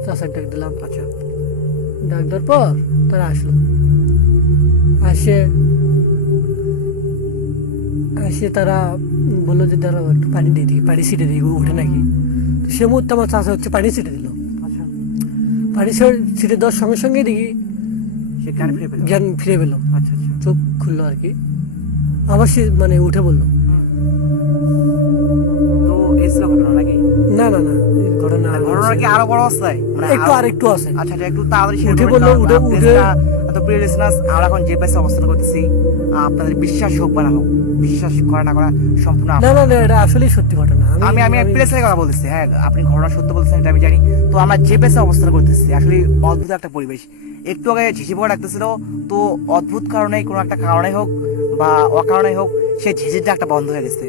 চাচার ডাক দিলাম। আচ্ছা। ডাক দেওয়ার পর তারা আসলো, আসে তারা বললো যে দাঁড়াও একটু পানি দিয়ে দিই, পানি ছিটে দিই, ওঠে নাকি। তো সে মুহূর্তে আমার চাচা হচ্ছে পানি ছিটে দিল। আচ্ছা। পানি ছিটে দেওয়ার সঙ্গে সঙ্গে দেখি সে জ্ঞান ফিরে পেল। জ্ঞান ফিরে পেলো, আচ্ছা আচ্ছা। চোখ খুললো আর কি। আবার সে মানে উঠে বললো। তো এই ছিল ঘটনা নাকি? না না না, এই ঘটনা ঘটনা কি আরো বড় অবস্থায় মানে একটু আর একটু আছে। আচ্ছা আচ্ছা, একটু তাড়াতাড়ি শেয়ার উঠে করবেন, বললো, কারণ উঠে- প্লেসটা এত প্রিয় লিসেনার্স, আমরা এখন যে প্লেসে অবস্থান করতেছি আপনাদের বিশ্বাস হোক বা না হোক, বিশ্বাস করা না করা সম্পূর্ণ না আপনার। না না, এটা আসলেই সত্যি ঘটনা। আমি প্লেসের কথা বলতেছি। হ্যাঁ, আপনি ঘটনা সত্য বলতেছেন এটা আমি জানি। তো আমরা যে প্লেসে অবস্থান করতেছি আসলে অদ্ভুত একটা পরিবেশ। একটু আগে ঝিঝি পোকা ডাকতেছিল, তো অদ্ভুত কারণে কোনো একটা কারণে হোক বা অকারণে হোক সেই ঝিঝির ডাকটা বন্ধ হয়ে গেছে।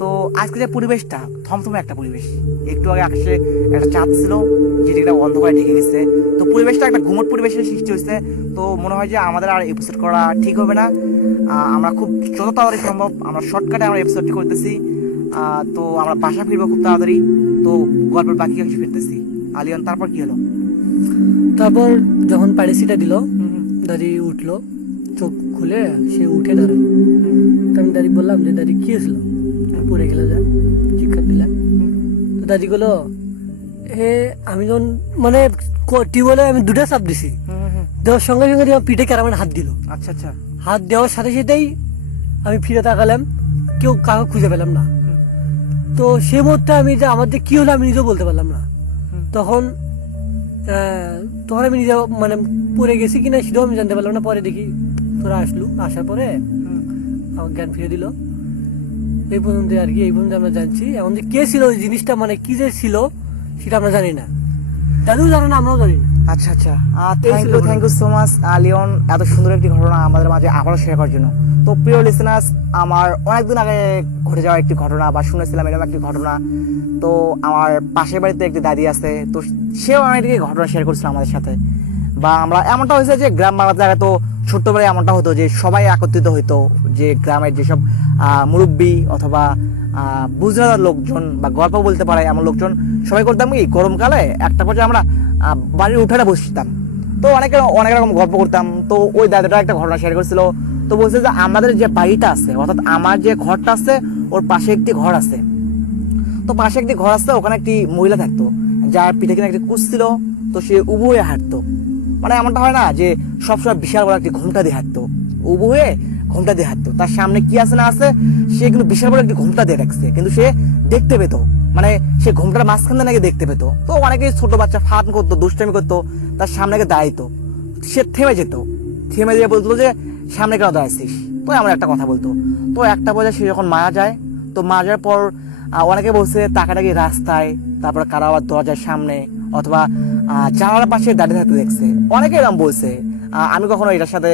তো আজকে যে পরিবেশটা থমথমে একটা পরিবেশ, একটু আগে আকাশে একটা চাঁদ ছিল যেটা অন্ধকারে ঢেকে গেছে। তো পরিবেশটা একটা ঘুমট পরিবেশের সৃষ্টি হয়েছে। তো মনে হয় যে আমাদের আর এপিসোড করা ঠিক হবে না। আমরা খুব যত তাড়াতাড়ি সম্ভব আমরা শর্টকাটে আমরা এপিসোডটি করতেছি। তো আমরা বাসা ফিরবো খুব তাড়াতাড়ি। তো গল্পের বাকি অংশ ফিরতেছি। আলিয়ান, তারপর কি হলো? তারপর যখন পানি ছিটা দিল, দাদি উঠলো, চোখ খুলে সে উঠে দাঁড়ায়। তো আমি দাদি বললাম যে দাদি কি হয়েছিল, পড়ে গেলে যায় চিৎকার দিলাম। তো দাদি বললো আমি যখন মানে টিউবওয়েলে আমি 2টা চাপ দিছি, দেওয়ার সঙ্গে সঙ্গে আমার পিঠে ক্যারামের হাত দিল। আচ্ছা আচ্ছা। হাত দেওয়ার সাথে সাথেই আমি ফিরে তাকালাম, কেউ কাউকে খুঁজে পেলাম না। তো সে মুহূর্তে আমি যে আমার যে কি হলো আমি নিজেও বলতে পারলাম না। তখন তখন আমি নিজে মানে পড়ে গেছি কিনা সেটাও আমি জানতে পারলাম না। পরে দেখি তোরা আসার পরে আমার জ্ঞান ফিরে দিল। এই পর্যন্ত আর কি, এই পর্যন্ত আমরা জানছি। এখন যে কে ছিল ওই জিনিসটা, মানে কি যে ছিল সেটা আমরা জানি না, দাদুও জানে না, আমরাও জানি না। আচ্ছা আচ্ছা, thank you so much Leon, এত সুন্দর একটি ঘটনা আমাদের মাঝে আবারও শেয়ার করার জন্য। তো প্রিয় লিসেনার্স, আমার অনেকদিন আগে ঘটে যাওয়া একটি ঘটনা বা শুনেছিলাম এরকম একটি ঘটনা। তো আমার পাশের বাড়িতে একটি দাদি আছে, তো সেও অনেকটি ঘটনা শেয়ার করছিল আমাদের সাথে। বা আমরা এমনটা হয়েছে যে গ্রাম বাংলার জায়গায় তো ছোট্টবেলায় এমনটা হতো যে সবাই একত্রিত হইতো, যে গ্রামের যেসব মুরব্বী অথবা বুঝলার লোকজন বা গল্প বলতে পারে এমন লোকজন সবাই করতাম কি গরমকালে একটা পর্যায়ে আমরা বাড়ির উঠানে বসতাম। তো অনেক রকম গল্প করতাম। তো ওই দাদাটা একটা ঘটনা শেয়ার করছিল। তো বলছে যে আমাদের যে বাড়িটা আছে, অর্থাৎ আমার যে ঘরটা আছে ওর পাশে একটি ঘর আছে। তো পাশে একটি ঘর আছে, ওখানে একটি মহিলা থাকতো যার পিঠে কিনা একটি কুচ ছিল। তো সে উবু হয়ে হাঁটতো, মানে এমনটা হয় না যে সবসময় বিশাল বড় একটি ঘোমটা দিয়ে হাঁটতো, উবু হয়ে ঘোমটা দিয়ে হাঁটতো। তার সামনে কি আছে না আছে সে কিন্তু বিশাল বড় একটি ঘোমটা দিয়ে রাখছে, কিন্তু সে দেখতে পেতো, মানে সে ঘোমটার মাঝখানে নাকি দেখতে পেতো। তো অনেকেই ছোট বাচ্চা ফান করতো, দুষ্টামি করতো, তার সামনে দাঁড়াইতো। সে থেমে যেত, থেমে দিয়ে বলতো যে সামনে কেন দাঁড়াইছিস। তো এমন একটা কথা বলতো। তো একটা পর্যায়ে সে যখন মারা যায়, তো মারা যাওয়ার পর অনেকে বলছে তাকাটাকি রাস্তায়, তারপরে কারো আবার দরজার সামনে অথবা জানালার পাশে দাঁড়িয়ে থাকতে দেখছে, অনেকে এরকম বলছে। আমি কখনো এটার সাথে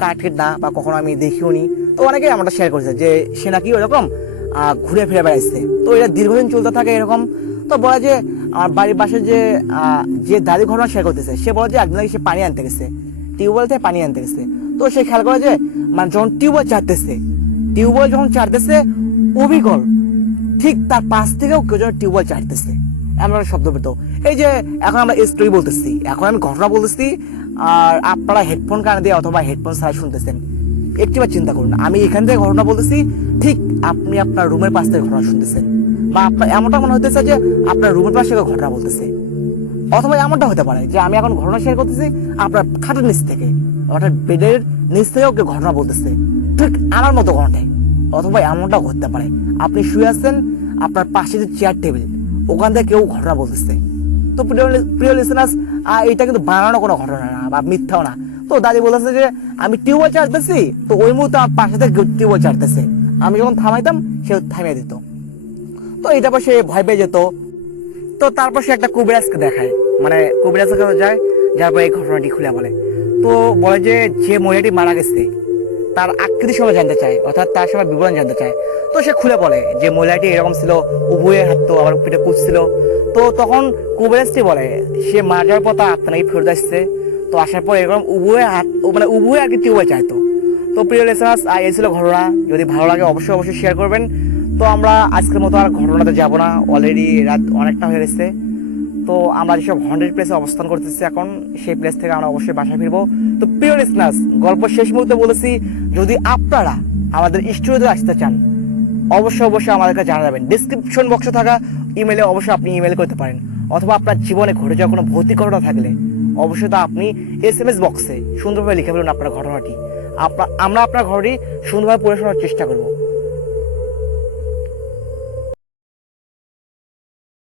কানেক্টেড না বা কখনো আমি দেখিও নি। তো অনেকে আমারটা শেয়ার করেছে যে সে নাকি ওরকম ঘুরে ফিরে বেড়াইছে। তো এটা দীর্ঘদিন চলতে থাকে এরকম। তো বলে যে আমার বাড়ির পাশে যে দাদি ঘটনা শেয়ার করতেছে, সে বলে যে একদিন নাকি সে পানি আনতে গেছে, টিউবওয়েল থেকে পানি আনতে গেছে। তো সে খেয়াল করে যে মানে যখন টিউবওয়েল যখন চাটতেছে অবিকল ঠিক তার পাশ থেকেও কেউ যেন টিউবওয়েল চাটতেছে, এমন একটা শব্দ পেতো। এই যে এখন আমরা স্টোরি বলতেছি, এখন আমি ঘটনা বলতেছি, আর আপনারা হেডফোন কানে দিয়ে অথবা হেডফোন ছাড়া শুনতেছেন। একটিবার চিন্তা করুন, আমি এখান থেকে ঘটনা বলতেছি, ঠিক আপনি আপনার রুমের পাশ থেকে ঘটনা শুনতেছেন, বা আপনার এমনটা মনে হতেছে যে আপনার রুমের পাশে কেউ ঘটনা বলতেছে। অথবা এমনটা হতে পারে যে আমি এখন ঘটনা শেয়ার করতেছি আপনার খাটের নিচ থেকে, অর্থাৎ বেডের নিচ থেকেও কেউ ঘটনা বলতেছে ঠিক আমার মতো ঘটনায়। অথবা এমনটাও হতে পারে আপনি শুয়ে আছেন, আপনার পাশে যে চেয়ার টেবিল ওখান থেকে কেউ ঘটনা বলতেছে। তো প্রিয় লিসেনার্স, এটা কিন্তু বানানো কোনো ঘটনা না বা মিথ্যাও না। তো দাদি বলেছে যে আমি টিউবওয়েল চাটতেছি, তো ওই মুহূর্তে আমার পাশে থেকে টিউবওয়েল চাটতেছে, আমি যখন থামাইতাম সে থামিয়ে দিত। তো এটা পর সে ভয় পেয়ে যেত। তো তারপর সে একটা কবিরাজকে দেখায়, মানে কবিরাজের কাছে যায়, যার পর এই ঘটনাটি খুলে বলে। তো বলে যে মহিলাটি মারা গেছে তার আকৃতি সবাই জানতে চায়, অর্থাৎ তার সবাই বিবরণ জানতে চায়। তো সে খুলে বলে যে মহিলাটি এরকম ছিল, উভয়ে হাঁটতো, আবার পিঠে কুচ ছিল। তো তখন কবিরাজটি বলে সে মারা যাওয়ার পর তার আত্মা নাকি ফেরত আসছে। তো আসার পর এরকম উভয়ে আর কি টিউবওয়েল চাইতো। তো প্রিয় লিসেনার্স, এই ছিল ঘটনা। যদি ভালো লাগে অবশ্যই শেয়ার করবেন। তো আমরা আজকের মতো আর ঘটনাতে যাব না, অলরেডি রাত অনেকটা হয়ে গেছে। তো আমরা যেসব হন্টেড প্লেসে অবস্থান করতেছি এখন, সেই প্লেস থেকে আমরা অবশ্যই বাসায় ফিরবো। তো প্রিয় লিসেনার্স, গল্প শেষ মুহূর্তে বলেছি, যদি আপনারা আমাদের স্টুডিওতে আসতে চান অবশ্যই আমাদেরকে জানাবেন। ডিসক্রিপশন বক্সে থাকা ইমেলে অবশ্যই আপনি ইমেল করতে পারেন, অথবা আপনার জীবনে ঘটে যাওয়া কোনো ভৌতিক ঘটনা থাকলে অবশ্যই তা আপনি SMS বক্সে সুন্দরভাবে লিখে ফেলুন আপনার ঘটনাটি। আমরা আপনার ঘটনাটি সুন্দরভাবে পড়ে শোনার চেষ্টা করবো।